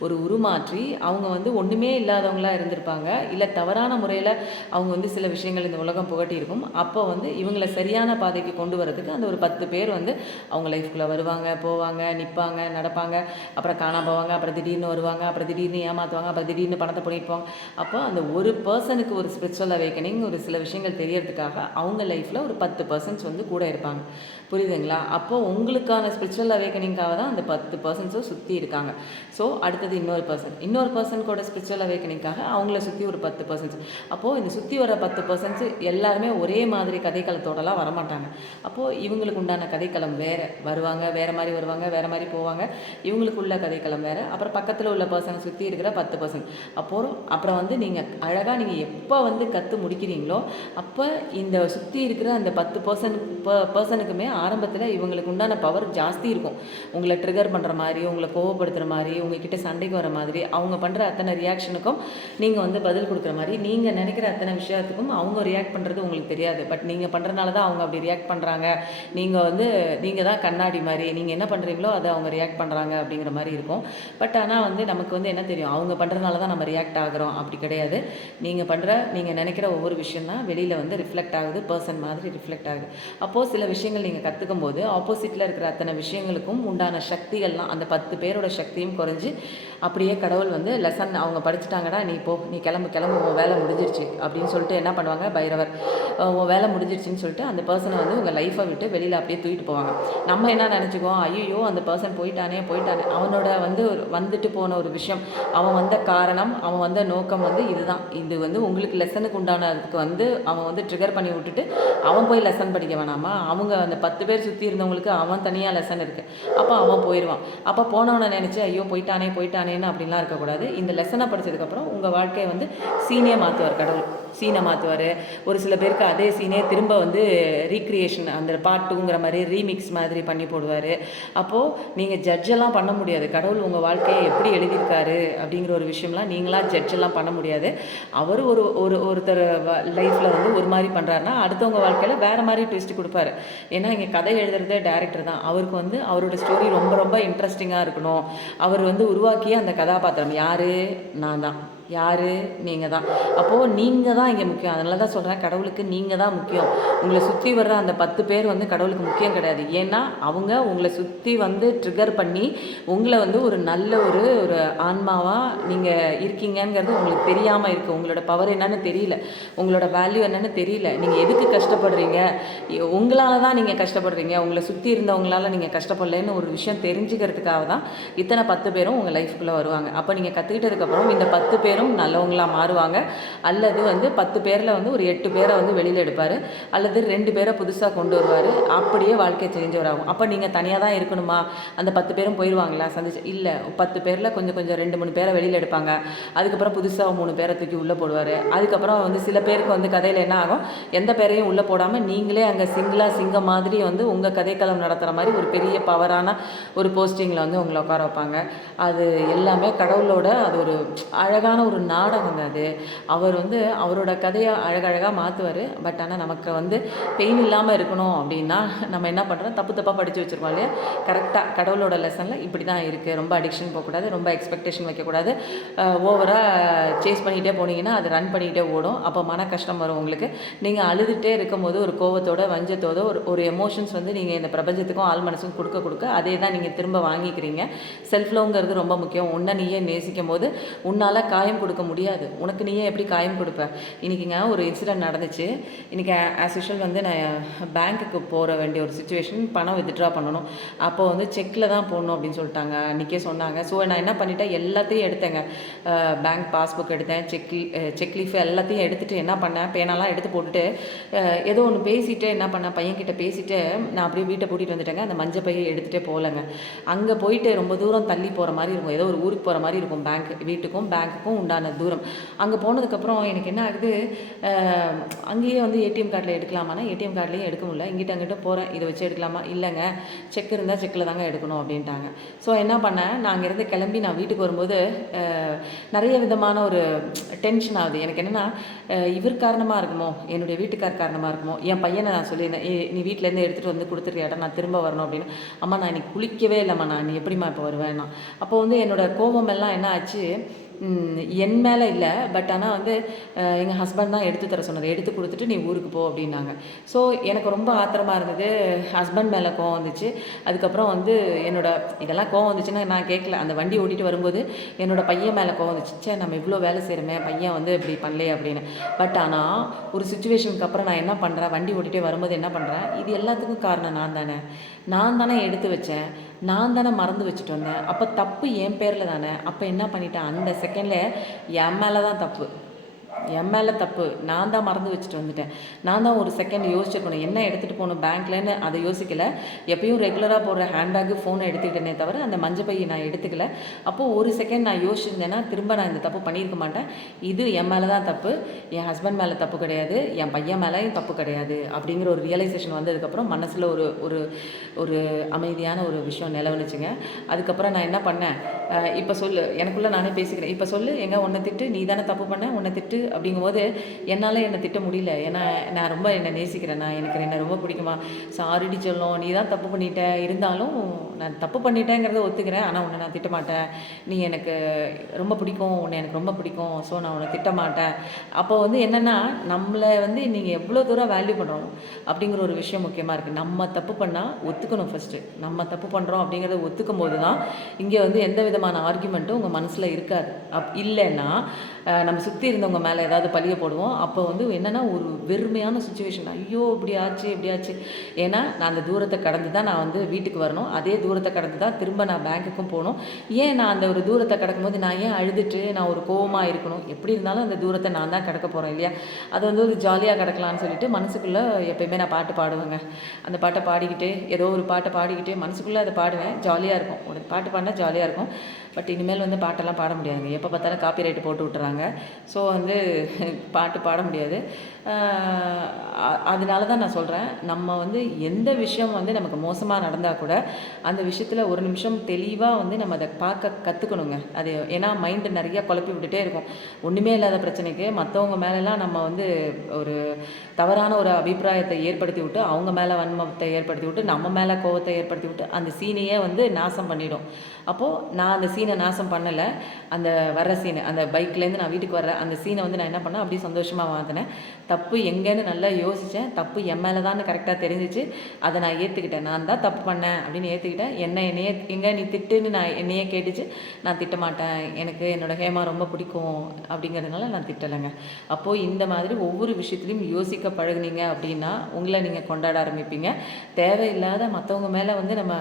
ஒரு உருமாற்றி அவங்க வந்து ஒன்றுமே இல்லாதவங்களாக இருந்திருப்பாங்க. இல்லை தவறான முறையில் அவங்க வந்து சில விஷயங்கள் இந்த உலகம் புகட்டி இருக்கும். அப்போ வந்து இவங்களை சரியான பாதைக்கு கொண்டு வரதுக்கு அந்த ஒரு 10 பேர் வந்து அவங்க லைஃப்குள்ளே வருவாங்க, போவாங்க, நிற்பாங்க, நடப்பாங்க, அப்புறம் காணாம போவாங்க, அப்புறம் திடீர்னு வருவாங்க, அப்புறம் திடீர்னு ஏமாற்றுவாங்க, அப்புறம் திடீர்னு பணத்தை பண்ணியிருப்பாங்க. அப்போ அந்த ஒரு பர்சனுக்கு ஒரு ஸ்பிரிச்சுவல் அவேக்கனிங் ஒரு சில விஷயங்கள் தெரியறதுக்காக அவங்க லைஃப்பில் ஒரு 10 பர்சன்ஸ் வந்து கூட இருப்பாங்க. புரியுதுங்களா? அப்போது உங்களுக்கான ஸ்பிரிச்சுவல் அவேக்கனிங்காக தான் அந்த 10 பர்சன்ஸும் சுற்றி இருக்காங்க. ஸோ அடுத்தது இன்னொரு பர்சனுக்கோட ஸ்பிரிச்சுவல் அவேக்கனிங்காக அவங்கள சுற்றி ஒரு 10 பர்சன்ஸ். அப்போது இந்த சுற்றி வர 10 பர்சன்ஸ் எல்லாருமே ஒரே மாதிரி கதைக்களத்தோடலாம் வரமாட்டாங்க. அப்போது இவங்களுக்கு உண்டான கதைக்களம் வேறு, வருவாங்க வேறு மாதிரி வருவாங்க, வேறு மாதிரி போவாங்க. இவங்களுக்கு உள்ள கதைக்களம் வேறு. அப்புறம் பக்கத்தில் உள்ள பர்சனை சுற்றி இருக்கிற 10 பர்சன். அப்புறம் வந்து நீங்கள் அழகாக நீங்கள் எப்போ வந்து கற்று முடிக்கிறீங்களோ அப்போ இந்த சுற்றி இருக்கிற அந்த 10 பர்சனுக்குமே ஆரம்பத்தில் இவங்களுக்கு உண்டான பவர் ஜாஸ்தி இருக்கும். உங்களை ட்ரிகர் பண்ணுற மாதிரி, உங்களை கோவப்படுத்துகிற மாதிரி, உங்ககிட்ட சண்டைக்கு வர மாதிரி, அவங்க பண்ணுற அத்தனை ரியாக்ஷனுக்கும் நீங்கள் வந்து பதில் கொடுக்குற மாதிரி, நீங்கள் நினைக்கிற அத்தனை விஷயத்துக்கும் அவங்க ரியாக்ட் பண்ணுறது உங்களுக்கு தெரியாது. பட் நீங்கள் பண்ணுறதுனால தான் அவங்க அப்படி ரியாக்ட் பண்ணுறாங்க. நீங்கள் தான் கண்ணாடி மாதிரி, நீங்கள் என்ன பண்ணுறீங்களோ அதை அவங்க ரியாக்ட் பண்ணுறாங்க அப்படிங்கிற மாதிரி இருக்கும். பட் ஆனால் வந்து நமக்கு வந்து என்ன தெரியும், அவங்க பண்ணுறதுனால தான் நம்ம ரியாக்ட் ஆகிறோம். அப்படி கிடையாது. நீங்கள் நினைக்கிற ஒவ்வொரு விஷயம் தான் வெளியில் வந்து ரிஃப்ளெக்ட் ஆகுது, பர்சன் மாதிரி ரிஃப்ளெக்ட் ஆகுது. அப்போது சில விஷயங்கள் நீங்கள் கற்றுக்கும் போது ஆப்போசிட்டில் இருக்கிற அத்தனை விஷயங்களுக்கும் உண்டான சக்திகள்லாம் அந்த 10 பேரோட சக்தியும் குறைஞ்சி அப்படியே கடவுள் வந்து லெசன் அவங்க படிச்சுட்டாங்கடா, நீ கிளம்பு உன் வேலை முடிஞ்சிருச்சு அப்படின்னு சொல்லிட்டு என்ன பண்ணுவாங்க, பைரவர் உன் வேலை முடிஞ்சிருச்சுன்னு சொல்லிட்டு அந்த பர்சனை வந்து உங்கள் லைஃப்பை விட்டு வெளியில் அப்படியே தூக்கிட்டு போவாங்க. நம்ம என்ன நினச்சிக்குவோம், ஐயோ அந்த பர்சன் போயிட்டானே அவனோட வந்து வந்துட்டு போன ஒரு விஷயம், அவன் வந்த காரணம், அவன் வந்த நோக்கம் வந்து இதுதான். இது வந்து உங்களுக்கு லெசனுக்கு உண்டானதுக்கு வந்து அவன் வந்து ட்ரிகர் பண்ணி விட்டுட்டு அவன் போய் லெசன் படிக்க வேணாமா? அவங்க அந்த 10 பேர் சுற்றி இருந்தவங்களுக்கு அவன் தனியாக லெசன் இருக்குது. அப்போ அவன் போயிடுவான். அப்போ போனவனை நினச்சி ஐயோ போயிட்டானேன்னு அப்படின்லாம் இருக்கக்கூடாது. இந்த லெசனை படித்ததுக்கப்புறம் உங்கள் வாழ்க்கையை வந்து சீனே மாற்றுவார் கடவுள். சீனை மாற்றுவார். ஒரு சில பேருக்கு அதே சீனே திரும்ப வந்து ரீக்ரியேஷன், அந்த பார்ட் 2ங்கிற மாதிரி ரீமிக்ஸ் மாதிரி பண்ணி போடுவார். அப்போது நீங்கள் ஜட்ஜெல்லாம் பண்ண முடியாது. கடவுள் உங்கள் வாழ்க்கையை எப்படி எழுதியிருக்காரு அப்படிங்கிற ஒரு விஷயம்லாம் நீங்களாம் ஜட்ஜெல்லாம் பண்ண முடியாது. அவர் ஒருத்தர் லைஃப்பில் வந்து ஒரு மாதிரி பண்ணுறாருன்னா அடுத்தவங்க வாழ்க்கையில் வேறு மாதிரி ட்விஸ்ட் கொடுப்பாரு. ஏன்னா இங்கே கதை எழுதுறது டைரக்டர் தான். அவருக்கு வந்து அவரோட ஸ்டோரி ரொம்ப ரொம்ப இன்ட்ரெஸ்டிங்காக இருக்கணும். அவர் வந்து உருவாக்கிய அந்த கதாபாத்திரம் யார், நான் தான். யார், நீங்கள் தான். அப்போது நீங்கள் தான் இங்கே முக்கியம். அதனால தான் சொல்கிறேன், கடவுளுக்கு நீங்கள் தான் முக்கியம். உங்களை சுற்றி வர்ற அந்த 10 பேர் வந்து கடவுளுக்கு முக்கியம் கிடையாது. ஏன்னா அவங்க உங்களை சுற்றி வந்து ட்ரிகர் பண்ணி உங்களை வந்து ஒரு நல்ல ஒரு ஆன்மாவாக நீங்கள் இருக்கீங்கங்கிறது உங்களுக்கு தெரியாமல் இருக்குது. உங்களோட பவர் என்னன்னு தெரியல, உங்களோட வேல்யூ என்னன்னு தெரியல. நீங்கள் எதுக்கு கஷ்டப்படுறீங்க, உங்களால் தான் நீங்கள் கஷ்டப்படுறீங்க, உங்களை சுற்றி இருந்தவங்களால் நீங்கள் கஷ்டப்படலைன்னு ஒரு விஷயம் தெரிஞ்சுக்கிறதுக்காக தான் இத்தனை 10 பேரும் உங்கள் லைஃப்குள்ளே வருவாங்க. அப்போ நீங்கள் கற்றுக்கிட்டதுக்கப்புறம் இந்த 10 பேரும் நல்லவங்களாக மாறுவாங்க. அல்லது வந்து 10 பேரில் வந்து ஒரு 8 பேரை வந்து வெளியில் எடுப்பார், அல்லது 2 பேரை புதுசாக கொண்டு வருவார். அப்படியே வாழ்க்கை சேஞ்ச் ஆகும். அப்போ நீங்கள் தனியாக தான் இருக்கணுமா? அந்த 10 பேரும் போயிடுவாங்களா சந்திச்சு? இல்லை, 10 பேரில் கொஞ்சம் 2-3 பேரை வெளியில் எடுப்பாங்க. அதுக்கப்புறம் புதுசாக 3 பேரை தூக்கி உள்ளே போடுவார். அதுக்கப்புறம் வந்து சில பேருக்கு வந்து கதையில் என்ன ஆகும், எந்த பேரையும் உள்ளே போடாமல் நீங்களே அங்கே சிங்கம் மாதிரி வந்து உங்கள் கதைக்களம் நடத்துகிற மாதிரி ஒரு பெரிய பவரான ஒரு போஸ்டிங்கில் வந்து உங்களை உட்கார வைப்பாங்க. அது எல்லாமே கடவுளோட அது ஒரு அழகான ஒரு நாடகங்க அது. அவர் வந்து அவரோட கதையை அழகழகாக மாற்றுவார். பட் ஆனால் நமக்கு வந்து பெயின் இல்லாமல் இருக்கணும் அப்படின்னா நம்ம என்ன பண்ணுறோம், தப்பாக படித்து வச்சுருக்கோம் இல்லையா? கரெக்டாக கடவுளோட லெசனில் இப்படி தான் இருக்குது. ரொம்ப அடிக்ஷன் போகக்கூடாது, ரொம்ப எக்ஸ்பெக்டேஷன் வைக்கக்கூடாது. ஓவராக சேஸ் பண்ணிக்கிட்டே போனீங்கன்னா அது ரன் பண்ணிக்கிட்டே ஓடும். அப்போ மன கஷ்டம் வரும் உங்களுக்கு. நீங்கள் அழுதுகிட்டே இருக்கும்போது ஒரு கோவத்தோட வஞ்சத்தோட ஒரு எமோஷன்ஸ் வந்து நீங்கள் இந்த பிரபஞ்சத்துக்கும் ஆள் மனசுக்கும் கொடுக்க அதே தான் நீங்கள் திரும்ப வாங்கிக்கிறீங்க. செல்ஃப் லவ்ங்கிறது ரொம்ப முக்கியம். உன்னை நீயே நேசிக்கும் போது உன்னால் காயம் கொடுக்க முடியாது. உனக்கு நீயே எப்படி காயம் கொடுப்ப? இன்றைக்கிங்க ஒரு இன்சிடென்ட் நடந்துச்சு. இன்றைக்கி ஆஸ் யூஷுவல் வந்து நான் பேங்க்குக்கு போகிற வேண்டிய ஒரு சுச்சுவேஷன், பணம் வித்ட்ரா பண்ணணும். அப்போ வந்து செக்கில் தான் போடணும் அப்படின்னு சொல்லிட்டாங்க, அன்றைக்கே சொன்னாங்க. ஸோ நான் என்ன பண்ணிட்டேன், எல்லாத்தையும் எடுத்தேங்க. பேங்க் பாஸ்புக் எடுத்தேன், செக் லீஃப் எல்லாத்தையும் எடுத்துகிட்டு என்ன பண்ணேன், பேனாலாம் எடுத்து போட்டுட்டு ஏதோ ஒன்று பேசிவிட்டு என்ன பண்ணேன், பையன்கிட்ட பேசிவிட்டு நான் அப்படியே வீட்டை கூட்டிகிட்டு வந்துட்டேங்க. அந்த மஞ்சள் பையை எடுத்துகிட்டே போகலைங்க. அங்கே போயிட்டு ரொம்ப தூரம் தள்ளி போகிற மாதிரி இருக்கும், ஏதோ ஒரு ஊருக்கு போகிற மாதிரி இருக்கும். வீட்டுக்கும் பேங்க்குக்கும் உண்டான தூரம். அங்கே போனதுக்கப்புறம் எனக்கு என்ன ஆகுது, அங்கேயே வந்து ஏடிஎம் கார்டில் எடுக்கலாமான்னா ஏடிஎம் கார்ட்லேயும் எடுக்க முடியல. அங்கிட்ட போகிறேன், இதை வச்சு எடுக்கலாமா, இல்லைங்க செக் இருந்தால் செக்கில் தாங்க எடுக்கணும் அப்படின்ட்டாங்க. ஸோ என்ன பண்ணேன், நான் அங்கேருந்து கிளம்பி நான் வீட்டுக்கு வரும்போது நிறைய விதமான ஒரு டென்ஷன் ஆகுது. எனக்கு என்னென்னா, இவர் காரணமாக இருக்குமோ, என்னுடைய வீட்டுக்கார் காரணமாக இருக்குமோ, என் பையனை நான் சொல்லியிருந்தேன், நீ வீட்டிலேருந்து எடுத்துகிட்டு வந்து கொடுத்துருக்கியாட்டா, நான் திரும்ப வரணும் அப்படின்னு. அம்மா நான் இன்னைக்கு குளிக்கவே இல்லைம்மா, நான் எப்படிம்மா இப்போ வருவேன்னா. அப்போ வந்து என்னோடய கோபம் எல்லாம் என்ன ஆச்சு, என் மேலே இல்லை, பட் ஆனால் வந்து எங்கள் ஹஸ்பண்ட் தான் எடுத்து தர சொன்னது. எடுத்து கொடுத்துட்டு நீ ஊருக்கு போ அப்படின்னாங்க. ஸோ எனக்கு ரொம்ப ஆத்திரமாக இருந்தது. ஹஸ்பண்ட் மேலே கோவம் வந்துச்சு. அதுக்கப்புறம் வந்து இதெல்லாம் கோவம் வந்துச்சுன்னா நான் கேட்கல. அந்த வண்டி ஓட்டிகிட்டு வரும்போது என்னோடய பையன் மேலே கோவம் வந்துச்சு. சே, நம்ம இவ்வளோ வேலை செய்கிறோமே, பையன் வந்து இப்படி பண்ணலையே அப்படின்னு. பட் ஆனால் ஒரு சுச்சுவேஷனுக்கு அப்புறம் நான் என்ன பண்ணுறேன், வண்டி ஓட்டிகிட்டே வரும்போது என்ன பண்ணுறேன், இது எல்லாத்துக்கும் காரணம் நான் தானே எடுத்து வச்சேன், நான் தானே மறந்து வச்சுட்டு வந்தேன். அப்போ தப்பு என் பேரில் தானே. அப்போ என்ன பண்ணிட்டேன், அந்த செகண்டில் என் மேலே தான் தப்பு. என் மேலே தப்பு. நான் தான் மறந்து வச்சுட்டு வந்துட்டேன். நான் தான் ஒரு செகண்ட் யோசிச்சிருக்கணும். என்ன எடுத்துகிட்டு போகணும் பேங்க்லன்னு அதை யோசிக்கல. எப்பயும் ரெகுலராக போடுற ஹேண்ட்பேக்கு, ஃபோனை எடுத்துக்கிட்டேனே தவிர அந்த மஞ்சள் பையை நான் எடுத்துக்கல. அப்போது ஒரு செகண்ட் நான் யோசிச்சிருந்தேன்னா திரும்ப நான் இந்த தப்பு பண்ணியிருக்க மாட்டேன். இது என் மேலே தான் தப்பு, என் ஹஸ்பண்ட் மேலே தப்பு கிடையாது, என் பையன் மேலேயும் தப்பு கிடையாது அப்படிங்கிற ஒரு ரியலைசேஷன் வந்ததுக்கப்புறம் மனசில் ஒரு ஒரு ஒரு அமைதியான ஒரு விஷயம் நிலவுனுச்சுங்க. அதுக்கப்புறம் நான் என்ன பண்ணேன், இப்போ சொல்லு, எனக்குள்ளே நானே பேசிக்கிறேன். இப்போ சொல்லு, எங்கே உன்னை திட்டு, நீ தானே தப்பு பண்ண, உன்னை திட்டு அப்படிங்கும்போது என்னால் என்னை திட்ட முடியல. ஏன்னா நான் ரொம்ப என்னை நேசிக்கிறேன், நான் எனக்கு என்னை ரொம்ப பிடிக்குமா. சாரிடி சொல்லும், நீ தான் தப்பு பண்ணிட்ட, இருந்தாலும் நான் தப்பு பண்ணிட்டேங்கிறத ஒத்துக்கிறேன், ஆனால் உன்னை நான் திட்ட மாட்டேன், நீ எனக்கு ரொம்ப பிடிக்கும், உன்னை எனக்கு ரொம்ப பிடிக்கும், ஸோ நான் உன்னை திட்ட மாட்டேன். அப்போ வந்து என்னென்னா நம்மளை வந்து நீங்கள் எவ்வளோ தூரம் வேல்யூ பண்ணுறோம் அப்படிங்கிற ஒரு விஷயம் முக்கியமாக இருக்குது. நம்ம தப்பு பண்ணால் ஒத்துக்கணும். ஃபஸ்ட்டு நம்ம தப்பு பண்ணுறோம் அப்படிங்கிறத ஒத்துக்கும் போது தான் இங்கே வந்து எந்த விதமான ஆர்குமெண்ட்டும் உங்கள் மனசில் இருக்காது. இல்லைன்னா நம்ம சுற்றி இருந்தவங்க மேலே ஏதாவது பழிய போடுவோம். அப்போ வந்து என்னென்னா ஒரு வெறுமையான சுச்சுவேஷன், ஐயோ இப்படி ஆச்சு இப்படி ஆச்சு. ஏன்னா நான் அந்த தூரத்தை கடந்து தான் நான் வந்து வீட்டுக்கு வரணும், அதே தூரத்தை கடந்து தான் திரும்ப நான் பேங்க்குக்கும் போகணும். ஏன் நான் அந்த ஒரு தூரத்தை கடக்கும்போது நான் ஏன் அழுதுட்டு நான் ஒரு கோவமாக இருக்கணும்? எப்படி இருந்தாலும் அந்த தூரத்தை நான் தான் கடக்க போகிறேன் இல்லையா. அது வந்து ஒரு ஜாலியாக கிடக்கலான்னு சொல்லிட்டு மனசுக்குள்ளே எப்போயுமே நான் பாட்டு பாடுவேங்க. அந்த பாட்டை பாடிக்கிட்டு ஏதோ ஒரு பாட்டை பாடிக்கிட்டு மனசுக்குள்ளே அதை பாடுவேன். ஜாலியாக இருக்கும். ஒரு பாட்டு பாடினா ஜாலியாக இருக்கும். பட் இனிமேல் வந்து பாட்டெல்லாம் பாட முடியாதுங்க. எப்போ பார்த்தாலும் காப்பி ரைட்டு போட்டு விட்டுறாங்க. ஸோ வந்து பாட்டு பாட முடியாது. அதனால தான் நான் சொல்கிறேன், நம்ம வந்து எந்த விஷயம் வந்து நமக்கு மோசமாக நடந்தால் கூட அந்த விஷயத்தில் ஒரு நிமிஷம் தெளிவாக வந்து நம்ம அதை பார்க்க கற்றுக்கணுங்க. அது ஏன்னா மைண்டு நிறையா குழப்பி விட்டுட்டே இருக்கும். ஒன்றுமே இல்லாத பிரச்சனைக்கு மற்றவங்க மேலெலாம் நம்ம வந்து ஒரு தவறான ஒரு அபிப்பிராயத்தை ஏற்படுத்தி விட்டு, அவங்க மேலே வன்மத்தை ஏற்படுத்தி விட்டு, நம்ம மேலே கோவத்தை ஏற்படுத்தி விட்டு அந்த சீனையே வந்து நாசம் பண்ணிடும். அப்போது நான் அந்த சீனை நாசம் பண்ணலை. அந்த வர்ற சீனை, அந்த பைக்லேருந்து நான் வீட்டுக்கு வர்ற அந்த சீனை வந்து நான் என்ன பண்ணேன், அப்படியே சந்தோஷமாக மாற்றினேன். தப்பு எங்கேன்னு நல்லா யோசித்தேன். தப்பு என் மேலே தான் கரெக்டாக தெரிஞ்சிச்சு. அதை நான் ஏற்றுக்கிட்டேன். நான் தான் தப்பு பண்ணேன் அப்படின்னு ஏற்றுக்கிட்டேன். என்னையே எங்கே நீ திட்டுன்னு நான் என்னையே கேட்டுச்சு. நான் திட்ட மாட்டேன், எனக்கு என்னோடய ஹேமா ரொம்ப பிடிக்கும் அப்படிங்கிறதுனால நான் திட்டலைங்க. அப்போது இந்த மாதிரி ஒவ்வொரு விஷயத்துலையும் யோசிக்க பழகுனீங்க அப்படின்னா உங்களை நீங்கள் கொண்டாட ஆரம்பிப்பீங்க. தேவையில்லாத மற்றவங்க மேலே வந்து நம்ம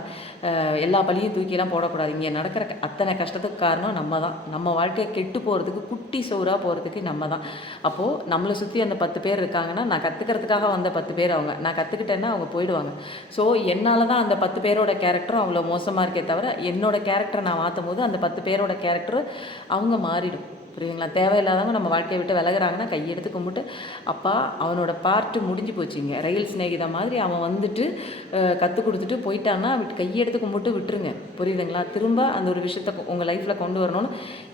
எல்லா பழியும் தூக்கியெல்லாம் போடக்கூடாது. இங்கே நடக்கிற அத்தனை கஷ்டத்துக்கு காரணம் நம்ம தான். நம்ம வாழ்க்கையை கெட்டு போகிறதுக்கு, குட்டி சோறாக போகிறதுக்கு நம்ம தான். அப்போது நம்மளை சுற்றி அந்த 10 பேர் இருக்காங்கன்னா, நான் கற்றுக்கிறதுக்காக வந்த 10 பேர் அவங்க. நான் கற்றுக்கிட்டேன்னா அவங்க போயிடுவாங்க. ஸோ என்னால் தான் அந்த 10 பேரோட கேரக்டரும் அவ்வளோ மோசமாக இருக்கே தவிர, என்னோடய கேரக்டரை நான் மாற்றும் போது அந்த 10 பேரோட கேரக்டர் அவங்க மாறிடும். புரியுதுங்களா. தேவையில்லாதவங்க நம்ம வாழ்க்கையை விட்டு விலகுறாங்கன்னா கையெடுத்து கும்பிட்டு, அப்பா அவனோட பார்ட்டு முடிஞ்சு போச்சுங்க. ரயில் சிநேகிதா மாதிரி அவன் வந்துட்டு கற்றுக் கொடுத்துட்டு போயிட்டான்னா கையெடுத்து கும்பிட்டு விட்டுருங்க. புரியுதுங்களா. திரும்ப அந்த ஒரு விஷயத்தை உங்கள் லைஃப்பில் கொண்டு வரணும்னு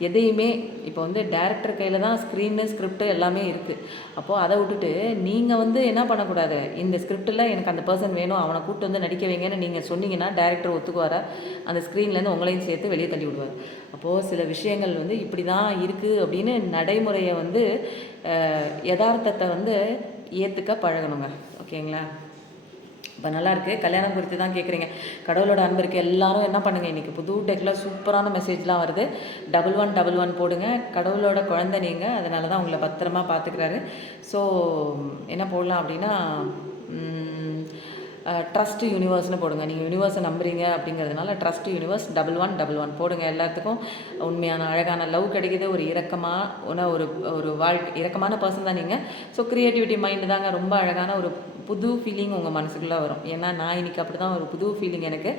எதையுமே இப்போ வந்து டேரக்டர் கையில் தான் ஸ்க்ரீனு ஸ்கிரிப்டு எல்லாமே இருக்குது. அப்போது அதை விட்டுட்டு நீங்கள் வந்து என்ன பண்ணக்கூடாது, இந்த ஸ்கிரிப்டில் எனக்கு அந்த பர்சன் வேணும், அவனை கூப்பிட்டு வந்து நடிக்க வைங்கன்னு நீங்கள் சொன்னீங்கன்னா டேரக்டர் ஒத்துக்குவாரா? அந்த ஸ்க்ரீன்லேருந்து உங்களையும் சேர்த்து வெளியே தள்ளி விடுவார். அப்போது சில விஷயங்கள் வந்து இப்படி தான் இருக்குது அப்படின்னு நடைமுறையை வந்து யதார்த்தத்தை வந்து ஏற்றுக்க பழகணுங்க. ஓகேங்களா. இப்போ நல்லாயிருக்கு. கல்யாணம் குறித்து தான் கேட்குறீங்க. கடவுளோட அன்பு இருக்குது. எல்லோரும் என்ன பண்ணுங்கள், இன்றைக்கி புது டெக்கில் சூப்பரான மெசேஜ்லாம் வருது. 1111 போடுங்க. கடவுளோட குழந்தை நீங்கள், அதனால தான் உங்களை பத்திரமா பார்த்துக்கிறாரு. ஸோ என்ன போடலாம் அப்படின்னா, ட்ரஸ்ட் யூனிவர்ஸ்னு போடுங்க. நீங்கள் யூனிவர்ஸை நம்புறீங்க அப்படிங்கிறதுனால ட்ரஸ்ட் யூனிவர்ஸ் 1111 போடுங்க. எல்லாத்துக்கும் உண்மையான அழகான லவ் கிடைக்கிது. ஒரு இரக்கமான ஒரு இரக்கமான பர்சன் தான் நீங்கள். ஸோ க்ரியேட்டிவிட்டி மைண்டு தாங்க. ரொம்ப அழகான ஒரு புது ஃபீலிங் உங்கள் மனசுக்குள்ளே வரும். ஏன்னா நான் இன்றைக்கி அப்படி தான் ஒரு புது ஃபீலிங் எனக்கு.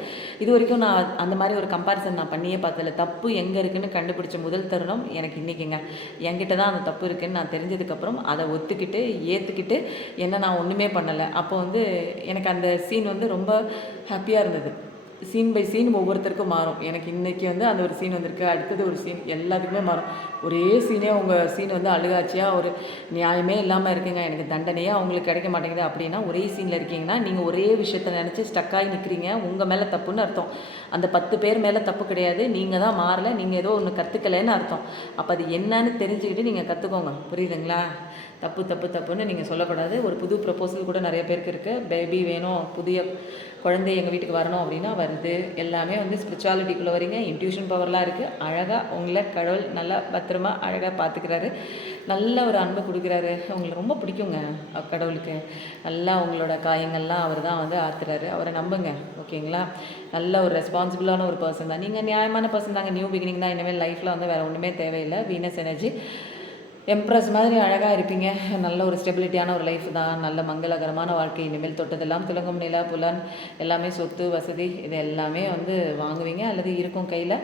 இது வரைக்கும் நான் அந்த மாதிரி ஒரு கம்பேரிசன் நான் பண்ணியே பார்த்ததில்ல. தப்பு எங்கே இருக்குதுன்னு கண்டுபிடிச்ச முதல் தருணம் எனக்கு இன்றைக்கிங்க. என்கிட்ட தான் அந்த தப்பு இருக்குதுன்னு நான் தெரிஞ்சதுக்கப்புறம் அதை ஒத்துக்கிட்டு ஏற்றுக்கிட்டு என்ன நான் ஒன்றுமே பண்ணலை. அப்போ வந்து எனக்கு அந்த சீன் வந்து ரொம்ப ஹாப்பியாக இருந்தது. சீன் பை சீன் ஒவ்வொருத்தருக்கும் மாறும். எனக்கு இன்றைக்கி வந்து அந்த ஒரு சீன் வந்திருக்கு, அடுத்தது ஒரு சீன், எல்லாத்துக்குமே மாறும். ஒரே சீனே உங்கள் சீன் வந்து அழுகாச்சியாக ஒரு நியாயமே இல்லாமல் இருக்குங்க, எனக்கு தண்டனையே அவங்களுக்கு கிடைக்க மாட்டேங்குது அப்படின்னா, ஒரே சீனில் இருக்கீங்கன்னா நீங்கள் ஒரே விஷயத்தை நினச்சி ஸ்டக்காகி நிற்கிறீங்க. உங்கள் மேலே தப்புன்னு அர்த்தம். அந்த 10 பேர் மேலே தப்பு கிடையாது. நீங்கள் தான் மாறலை, நீங்கள் ஏதோ ஒன்று கற்றுக்கலைன்னு அர்த்தம். அப்போ அது என்னன்னு தெரிஞ்சுக்கிட்டு நீங்கள் கற்றுக்கோங்க. புரியுதுங்களா. தப்பு தப்பு தப்புன்னு நீங்கள் சொல்லக்கூடாது. ஒரு புது ப்ரப்போசல் கூட நிறைய பேருக்கு இருக்குது. பேபி வேணும், புதிய குழந்தை எங்கள் வீட்டுக்கு வரணும் அப்படின்னா வருது. எல்லாமே வந்து ஸ்பிரிச்சுவாலிட்டிக்குள்ளே வரீங்க. இன்ட்யூஷன் பவர்லாம் இருக்குது. அழகாக உங்களை கடவுள் நல்லா பத்திரமா அழகாக பார்த்துக்கிறாரு. நல்ல ஒரு அன்பை கொடுக்குறாரு. உங்களுக்கு ரொம்ப பிடிக்குங்க கடவுளுக்கு. நல்லா உங்களோட காயங்கள்லாம் அவர் தான் வந்து ஆற்றுறாரு. அவரை நம்புங்க. ஓகேங்களா. நல்ல ஒரு ரெஸ்பான்சிபிளான ஒரு பர்சன் தான் நீங்கள். நியாயமான பர்சன் தாங்க. நியூ பிகினிங் தான். இனிமேல் லைஃப்பில் வந்து வேறு ஒன்றுமே தேவையில்லை. வீனஸ் எனர்ஜி எம்ப்ரஸ் மாதிரி அழகாக இருப்பீங்க. நல்ல ஒரு ஸ்டெபிலிட்டியான ஒரு லைஃப் தான். நல்ல மங்களகரமான வாழ்க்கை. இனிமேல் தொட்டதெல்லாம் துலங்கும் நிலா புலன் எல்லாமே சொத்து வசதி இது எல்லாமே வந்து வாங்குவீங்க அல்லது இருக்கும் கையில்.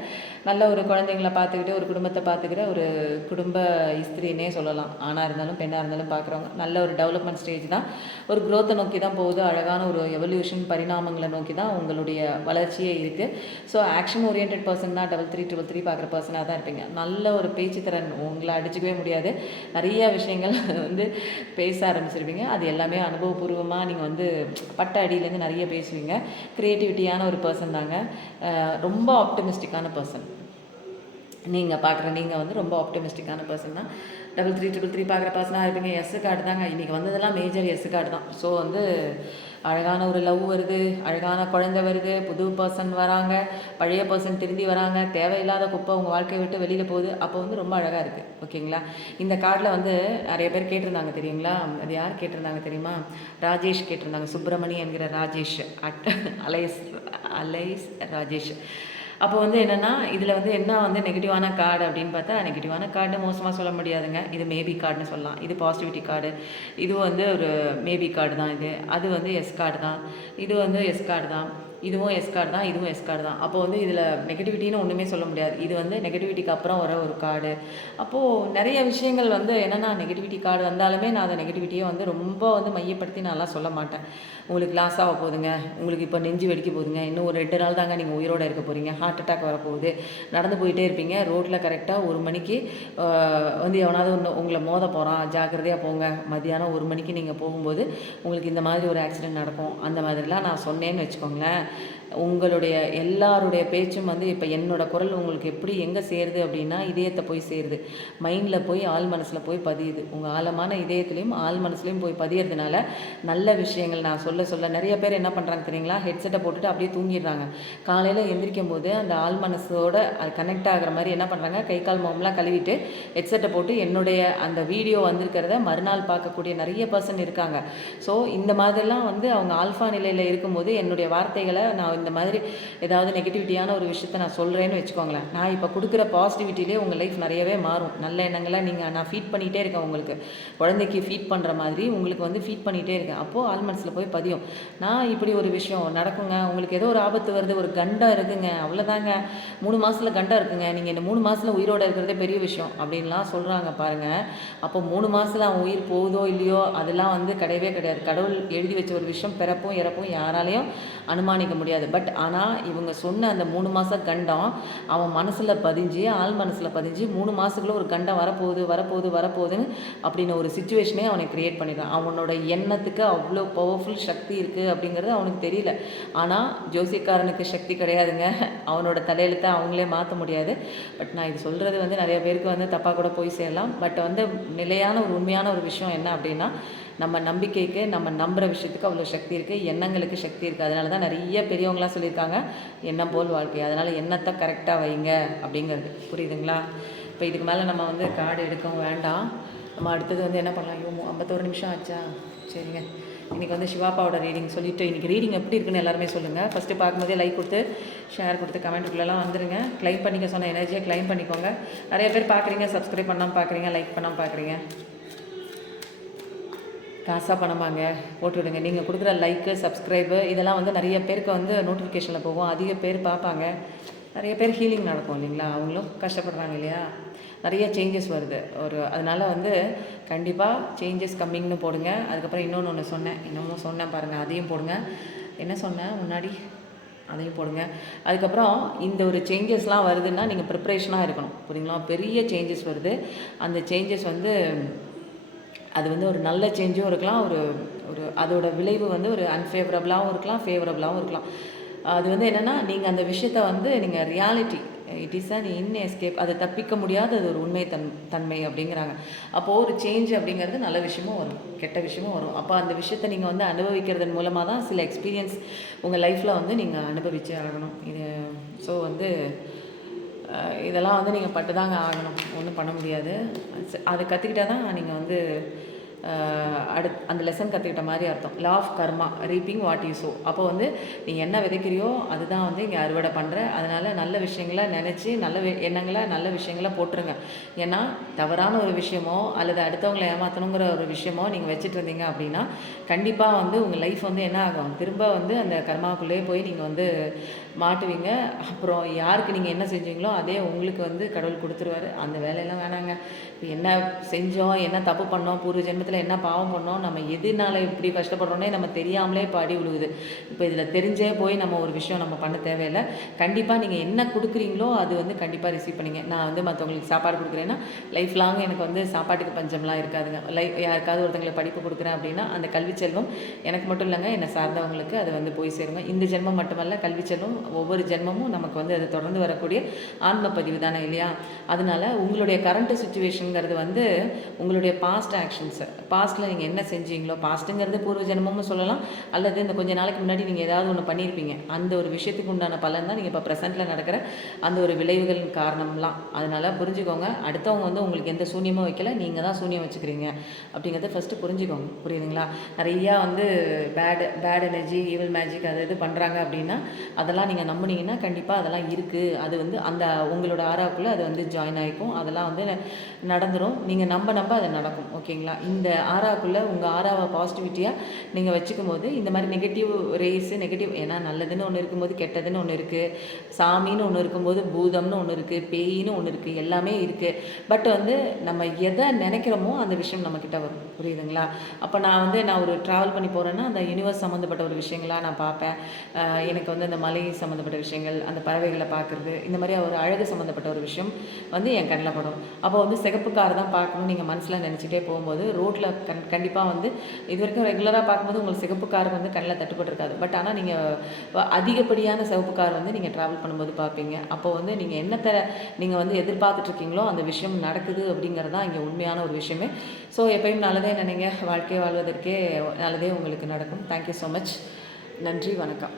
நல்ல ஒரு குழந்தைங்கள பார்த்துக்கிட்டு ஒரு குடும்பத்தை பார்த்துக்கிற ஒரு குடும்ப இஸ்திரின்னே சொல்லலாம். ஆணாக இருந்தாலும் பெண்ணாக இருந்தாலும் பார்க்குறவங்க நல்ல ஒரு டெவலப்மெண்ட் ஸ்டேஜ் தான். ஒரு க்ரோத்தை நோக்கி தான் போகுது. அழகான ஒரு எவல்யூஷன் பரிணாமங்களை நோக்கி தான் உங்களுடைய வளர்ச்சியே இருக்குது. ஸோ ஆக்ஷன் ஓரியன்ட் பர்சன் தான் 3333 பார்க்குற பர்சனாக தான் இருப்பீங்க. நல்ல ஒரு பேச்சு திறன் உங்களை அடிச்சுக்கவே முடியாது. நிறைய விஷயங்கள் வந்து பேச ஆரம்பிச்சிருவீங்க. அது எல்லாமே அனுபவபூர்வமாக நீங்கள் வந்து பட்ட அடியிலேருந்து நிறைய பேசுவீங்க. க்ரியேட்டிவிட்டியான ஒரு பர்சன் தாங்க. ரொம்ப ஆப்டமிஸ்டிக்கான பர்சன் நீங்கள் வந்து ரொம்ப ஆப்டமிஸ்டிக்கான பர்சன் தான். 3333 பார்க்குற பர்சனாக இருப்பீங்க. எஸ் கார்டு தாங்க. இன்றைக்கி வந்ததெல்லாம் மேஜர் எஸ் கார்டு தான். ஸோ வந்து அழகான ஒரு லவ் வருது, அழகான குழந்தை வருது, புது பர்சன் வராங்க, பழைய பர்சன் திரும்பி வராங்க, தேவையில்லாத குப்பை உங்கள் வாழ்க்கையை விட்டு வெளியில் போகுது. அப்போ வந்து ரொம்ப அழகாக இருக்குது. ஓகேங்களா? இந்த கார்டில் வந்து நிறைய பேர் கேட்டிருந்தாங்க தெரியுங்களா? அது யார் கேட்டிருந்தாங்க தெரியுமா? ராஜேஷ் கேட்டிருந்தாங்க. சுப்பிரமணி என்கிற ராஜேஷ் அலைஸ் ராஜேஷ். அப்போ வந்து என்னென்னா இதில் வந்து என்ன வந்து நெகட்டிவான கார்டு அப்படின்னு பார்த்தா, நெகட்டிவான கார்டு மோசமாக சொல்ல முடியாதுங்க. இது மேபி கார்டுன்னு சொல்லலாம். இது பாசிட்டிவிட்டி கார்டு. இது வந்து ஒரு மேபி கார்டு தான். அது வந்து எஸ் கார்டு தான். இது வந்து எஸ் கார்டு தான். இதுவும் எஸ் கார்டு தான். இதுவும் எஸ் கார்டு தான். அப்போ வந்து இதில் நெகட்டிவிட்டின்னு ஒன்றுமே சொல்ல முடியாது. இது வந்து நெகட்டிவிட்டிக்கு அப்புறம் வர ஒரு கார்டு. அப்போது நிறைய விஷயங்கள் வந்து என்னென்னா நெகட்டிவிட்டி கார்டு வந்தாலுமே நான் அதை நெகட்டிவிட்டியை வந்து ரொம்ப வந்து மையப்படுத்தி நான்லாம் சொல்ல மாட்டேன். உங்களுக்கு லாஸ் ஆக போகுதுங்க, உங்களுக்கு இப்போ நெஞ்சு வெடிக்க போகுதுங்க, இன்னும் ஒரு 2 நாள் தாங்க நீங்கள் உயிரோடு இருக்க போகிறீங்க, ஹார்ட் அட்டாக் வரப்போகுது, நடந்து போயிட்டே இருப்பீங்க, ரோட்டில் கரெக்டாக 1 மணிக்கு வந்து எவனாவது ஒன்று உங்களை மோத போகிறான், ஜாக்கிரதையாக போங்க, மதியானம் 1 மணிக்கு நீங்கள் போகும்போது உங்களுக்கு இந்த மாதிரி ஒரு ஆக்சிடெண்ட் நடக்கும். அந்த மாதிரிலாம் நான் சொன்னேன்னு வச்சுக்கோங்களேன், உங்களுடைய எல்லாருடைய பேச்சும் வந்து இப்போ என்னோடய குரல் உங்களுக்கு எப்படி எங்கே சேருது அப்படின்னா இதயத்தை போய் சேருது, மைண்டில் போய் ஆள் மனசில் போய் பதியுது. உங்கள் ஆழமான இதயத்துலேயும் ஆள் மனசுலேயும் போய் பதியறதுனால நல்ல விஷயங்கள் நான் சொல்ல நிறைய பேர் என்ன பண்ணுறாங்க தெரியுங்களா? ஹெட்செட்டை போட்டுட்டு அப்படியே தூங்கிடுறாங்க. காலையில் எந்திரிக்கும் போது அந்த ஆள் மனசோட அது கனெக்ட் ஆகிற மாதிரி என்ன பண்ணுறாங்க, கை கால் முகம்லாம் கழுவிட்டு ஹெட்செட்டை போட்டு என்னுடைய அந்த வீடியோ வந்திருக்கிறத மறுநாள் பார்க்கக்கூடிய நிறைய பர்சன் இருக்காங்க. ஸோ இந்த மாதிரிலாம் வந்து அவங்க ஆல்ஃபா நிலையில் இருக்கும்போது என்னுடைய வார்த்தைகளை நான் இந்த மாதிரி ஏதாவது நெகட்டிவிட்டியான ஒரு விஷயத்தை நான் சொல்கிறேன்னு வச்சுக்கோங்களேன், நான் இப்போ கொடுக்குற பாசிட்டிவிட்டிலே உங்கள் லைஃப் நிறையவே மாறும். நல்ல எண்ணங்களை நான் ஃபீட் பண்ணிகிட்டே இருக்கேன். உங்களுக்கு குழந்தைக்கு ஃபீட் பண்ணுற மாதிரி உங்களுக்கு வந்து ஃபீட் பண்ணிகிட்டே இருக்கேன். அப்போது ஆள் மனசில் போய் பதியும். நான் இப்படி ஒரு விஷயம் நடக்குங்க, உங்களுக்கு ஏதோ ஒரு ஆபத்து வருது, ஒரு கண்டம் இருக்குங்க, அவ்வளோதாங்க, 3 மாதத்தில் கண்டம் இருக்குங்க, நீங்கள் இந்த 3 மாதத்தில் உயிரோடு இருக்கிறதே பெரிய விஷயம் அப்படின்லாம் சொல்கிறாங்க பாருங்கள். அப்போ 3 மாதத்தில் அவன் உயிர் போகுதோ இல்லையோ அதெல்லாம் வந்து கிடையவே கிடையாது. கடவுள் எழுதி வச்ச ஒரு விஷயம், பிறப்பும் இறப்பும் யாராலையும் அனுமானிக்க முடியாது. பட் ஆனால் இவங்க சொன்ன அந்த 3 மாத கண்டம் அவன் மனசில் பதிஞ்சு, ஆள் மனசில் பதிஞ்சு 3 மாதத்துக்குள்ள ஒரு கண்டம் வரப்போகுதுன்னு அப்படின்னு ஒரு சுச்சுவேஷனே அவனை க்ரியேட் பண்ணிடுறான். அவனோட எண்ணத்துக்கு அவ்வளோ பவர்ஃபுல் சக்தி இருக்குது அப்படிங்கிறது அவனுக்கு தெரியல. ஆனால் ஜோசியக்காரனுக்கு சக்தி கிடையாதுங்க. அவனோட தலையெழுத்தை அவங்களே மாற்ற முடியாது. பட் நான் இது சொல்கிறது வந்து நிறைய பேருக்கு வந்து தப்பாக கூட போய் சேரலாம். பட் வந்து நிலையான ஒரு உண்மையான ஒரு விஷயம் என்ன அப்படின்னா, நம்ம நம்பிக்கைக்கு, நம்ம நம்புகிற விஷயத்துக்கு அவ்வளோ சக்தி இருக்குது, எண்ணங்களுக்கு சக்தி இருக்குது. அதனால தான் நிறைய பெரியவங்களாம் சொல்லியிருக்காங்க, எண்ணம் போல் வாழ்க்கை. அதனால் எண்ணத்தை கரெக்டாக வைங்க அப்படிங்கிறது. புரியுதுங்களா? இப்போ இதுக்கு மேலே நம்ம வந்து கார்டு எடுக்கவும் வேண்டாம். நம்ம அடுத்தது வந்து என்ன பண்ணலாம்? 51 நிமிஷம் ஆச்சா? சரிங்க. இன்றைக்கி வந்து சிவாப்பாவோட ரீடிங் சொல்லிவிட்டு, இன்றைக்கி ரீடிங் எப்படி இருக்குன்னு எல்லாருமே சொல்லுங்கள். ஃபஸ்ட்டு பார்க்கும்போதே லைக் கொடுத்து ஷேர் கொடுத்து கமெண்ட்டுக்குள்ளெல்லாம் வந்துடுங்க. க்ளைம் பண்ணிக்க சொன்ன எனர்ஜியை க்ளைம் பண்ணிக்கோங்க. நிறைய பேர் பார்க்குறீங்க, சப்ஸ்கிரைப் பண்ணாமல் பார்க்குறீங்க, லைக் பண்ணாமல் பார்க்குறீங்க. காசாக பணமாங்க போட்டு விடுங்க. நீங்கள் கொடுக்குற லைக்கு, சப்ஸ்கிரைபு இதெல்லாம் வந்து நிறைய பேருக்கு வந்து நோட்டிஃபிகேஷனில் போகும், அதிக பேர் பார்ப்பாங்க. நிறைய பேர் ஹீலிங் நடக்கும் இல்லைங்களா? அவங்களும் கஷ்டப்படுறாங்க இல்லையா? நிறைய சேஞ்சஸ் வருது அதனால் வந்து கண்டிப்பாக சேஞ்சஸ் கம்மிங்னு போடுங்க. அதுக்கப்புறம் இன்னொன்று சொன்னேன் பாருங்கள், அதையும் போடுங்க. என்ன சொன்னேன் முன்னாடி, அதையும் போடுங்க. அதுக்கப்புறம் இந்த ஒரு சேஞ்சஸ்லாம் வருதுன்னா நீங்கள் ப்ரிப்ரேஷனாக இருக்கணும். புரியுங்களா? பெரிய சேஞ்சஸ் வருது. அந்த சேஞ்சஸ் வந்து அது வந்து ஒரு நல்ல சேஞ்சும் இருக்கலாம், ஒரு அதோட விளைவு வந்து ஒரு அன்ஃபேவரபுளாகவும் இருக்கலாம், ஃபேவரபுளாகவும் இருக்கலாம். அது வந்து என்னென்னா, நீங்கள் அந்த விஷயத்த வந்து நீங்கள் reality it is an escape, அதை தப்பிக்க முடியாத அது ஒரு உண்மை தன்மை அப்படிங்கிறாங்க. அப்போது ஒரு சேஞ்ச் அப்படிங்கிறது நல்ல விஷயமும் வரும், கெட்ட விஷயமும் வரும். அப்போ அந்த விஷயத்தை நீங்கள் வந்து அனுபவிக்கிறதன் மூலமாக தான் சில எக்ஸ்பீரியன்ஸ் உங்கள் லைஃப்பில் வந்து நீங்கள் அனுபவிச்சே ஆகணும். ஸோ வந்து இதெல்லாம் வந்து நீங்கள் பட்டு தாங்க ஆகணும், ஒன்றும் பண்ண முடியாது. அதை கற்றுக்கிட்டால் தான் நீங்கள் வந்து அந்த லெசன் கற்றுக்கிட்ட மாதிரி அர்த்தம். Law of karma, reaping what you sow. அப்போ வந்து நீ என்ன விதைக்கிறியோ அதுதான் வந்து இங்கே அறுவடை பண்ணுற. அதனால் நல்ல விஷயங்களை நினச்சி நல்ல எண்ணங்களை நல்ல விஷயங்களை போட்டுருங்க. ஏன்னா தவறான ஒரு விஷயமோ அல்லது அடுத்தவங்களை ஏமாற்றணுங்கிற ஒரு விஷயமோ நீங்கள் வச்சுட்டு இருந்தீங்க அப்படின்னா கண்டிப்பாக வந்து உங்கள் லைஃப் வந்து என்ன ஆகும், திரும்ப வந்து அந்த கர்மாவுக்குள்ளேயே போய் நீங்கள் வந்து மாட்டுவீங்க. அப்புறம் யாருக்கு நீங்கள் என்ன செஞ்சீங்களோ அதே உங்களுக்கு வந்து கடவுள் கொடுத்துருவாரு. அந்த வேலையெல்லாம் வேணாங்க. இப்போ என்ன செஞ்சோம், என்ன தப்பு பண்ணோம், பூர்வ ஜென்மத்தில் என்ன பாவம் பண்ணோம், நம்ம எதுனால இப்படி கஷ்டப்படுறோன்னே நம்ம தெரியாமலே இப்போ அடி விழுகுது. இப்போ இதில் தெரிஞ்சே போய் நம்ம ஒரு விஷயம் நம்ம பண்ண தேவையில்லை. கண்டிப்பாக நீங்கள் என்ன கொடுக்குறீங்களோ அது வந்து கண்டிப்பாக ரிசீவ் பண்ணிங்க. நான் வந்து மற்றவங்களுக்கு சாப்பாடு கொடுக்குறேன்னா லைஃப் லாங் எனக்கு வந்து சாப்பாட்டுக்கு பஞ்சம்லாம் இருக்காதுங்க. யாருக்காவது ஒருத்தங்களுக்கு படிப்பு கொடுக்குறேன் அப்படின்னா அந்த கல்வி செல்வம் எனக்கு மட்டும் இல்லைங்க, என்னை சார்ந்தவங்களுக்கு அது வந்து போய் சேருங்க. இந்த ஜென்மம் மட்டுமல்ல, கல்வி செல்வம் ஒவ்வொரு ஜென்மமும் நமக்கு வந்து அது தொடர்ந்து வரக்கூடிய ஆன்ம பதிவு தானே இல்லையா? அதனால உங்களுடைய கரண்ட் சுச்சுவேஷனுங்கிறது வந்து உங்களுடைய பாஸ்ட் ஆக்ஷன்ஸ், பாஸ்ட்டில் நீங்கள் என்ன செஞ்சீங்களோ, பாஸ்ட்டுங்கிறது பூர்வ ஜென்மமும் சொல்லலாம், அல்லது இந்த கொஞ்ச நாளைக்கு முன்னாடி நீங்கள் ஏதாவது ஒன்று பண்ணியிருப்பீங்க, அந்த ஒரு விஷயத்துக்கு உண்டான பலன் தான் நீங்கள் இப்போ ப்ரெசென்ட்டில் நடக்கிற அந்த ஒரு விளைவுகளின் காரணம்லாம். அதனால் புரிஞ்சுக்கோங்க, அடுத்தவங்க வந்து உங்களுக்கு எந்த சூன்யமும் வைக்கல, நீங்கள் தான் சூன்யம் வச்சுக்கிறீங்க அப்படிங்கிறத ஃபஸ்ட்டு புரிஞ்சுக்கோங்க. புரியுதுங்களா? நிறையா வந்து பேட் எனர்ஜி, ஈவில் மேஜிக் அது இது பண்ணுறாங்க அப்படின்னா அதெல்லாம் நீங்கள் நம்புனீங்கன்னா கண்டிப்பாக அதெல்லாம் இருக்குது. அது வந்து அந்த உங்களோட ஆறாவுக்குள்ளே அது வந்து ஜாயின் ஆகிக்கும். அதெல்லாம் வந்து நடந்துடும். நீங்கள் நம்ப அது நடக்கும். ஓகேங்களா? இந்த ஆறாவுக்குள்ளே உங்கள் ஆறாவை பாசிட்டிவிட்டியாக நீங்கள் வச்சுக்கும் போது இந்த மாதிரி நெகட்டிவ் ரேஸு, நெகட்டிவ், ஏன்னா நல்லதுன்னு ஒன்று இருக்கும்போது கெட்டதுன்னு ஒன்று இருக்குது, சாமின்னு ஒன்று இருக்கும்போது பூதம்னு ஒன்று இருக்குது, பேயின்னு ஒன்று இருக்குது, எல்லாமே இருக்குது. பட் வந்து நம்ம எதை நினைக்கிறோமோ அந்த விஷயம் நம்மக்கிட்ட வரும். புரியுதுங்களா? அப்போ நான் ஒரு ட்ராவல் பண்ணி போகிறேன்னா அந்த யூனிவர்ஸ் சம்மந்தப்பட்ட ஒரு விஷயங்களாக நான் பார்ப்பேன். எனக்கு வந்து அந்த மலை சம்மந்தப்பட்ட விஷயங்கள், அந்த பறவைகளை பார்க்குறது, இந்த மாதிரி ஒரு அழகு சம்மந்தப்பட்ட ஒரு விஷயம் வந்து என் கண்ணில் படும். அப்போ வந்து சிகப்பு கார் தான் பார்க்கணும்னு நீங்கள் மனசில் நினச்சிட்டே போகும்போது ரோட்டில் கண்டிப்பாக வந்து இது வரைக்கும் ரெகுலராக பார்க்கும்போது உங்களுக்கு சிகப்பு கார் வந்து கண்ணில் தட்டுப்பட்டிருக்காது. பட் ஆனால் நீங்கள் அதிகப்படியான சிவப்பு கார் வந்து நீங்கள் ட்ராவல் பண்ணும்போது பார்ப்பீங்க. அப்போ வந்து நீங்கள் என்னத்தை நீங்கள் வந்து எதிர்பார்த்துட்ருக்கீங்களோ அந்த விஷயம் நடக்குது அப்படிங்கிறது தான் இங்கே உண்மையான ஒரு விஷயமே. ஸோ எப்பயும் நல்லதே நினைங்க, வாழ்க்கையை வாழ்வதற்கே நல்லதே உங்களுக்கு நடக்கும். Thank you so much. நன்றி, வணக்கம்.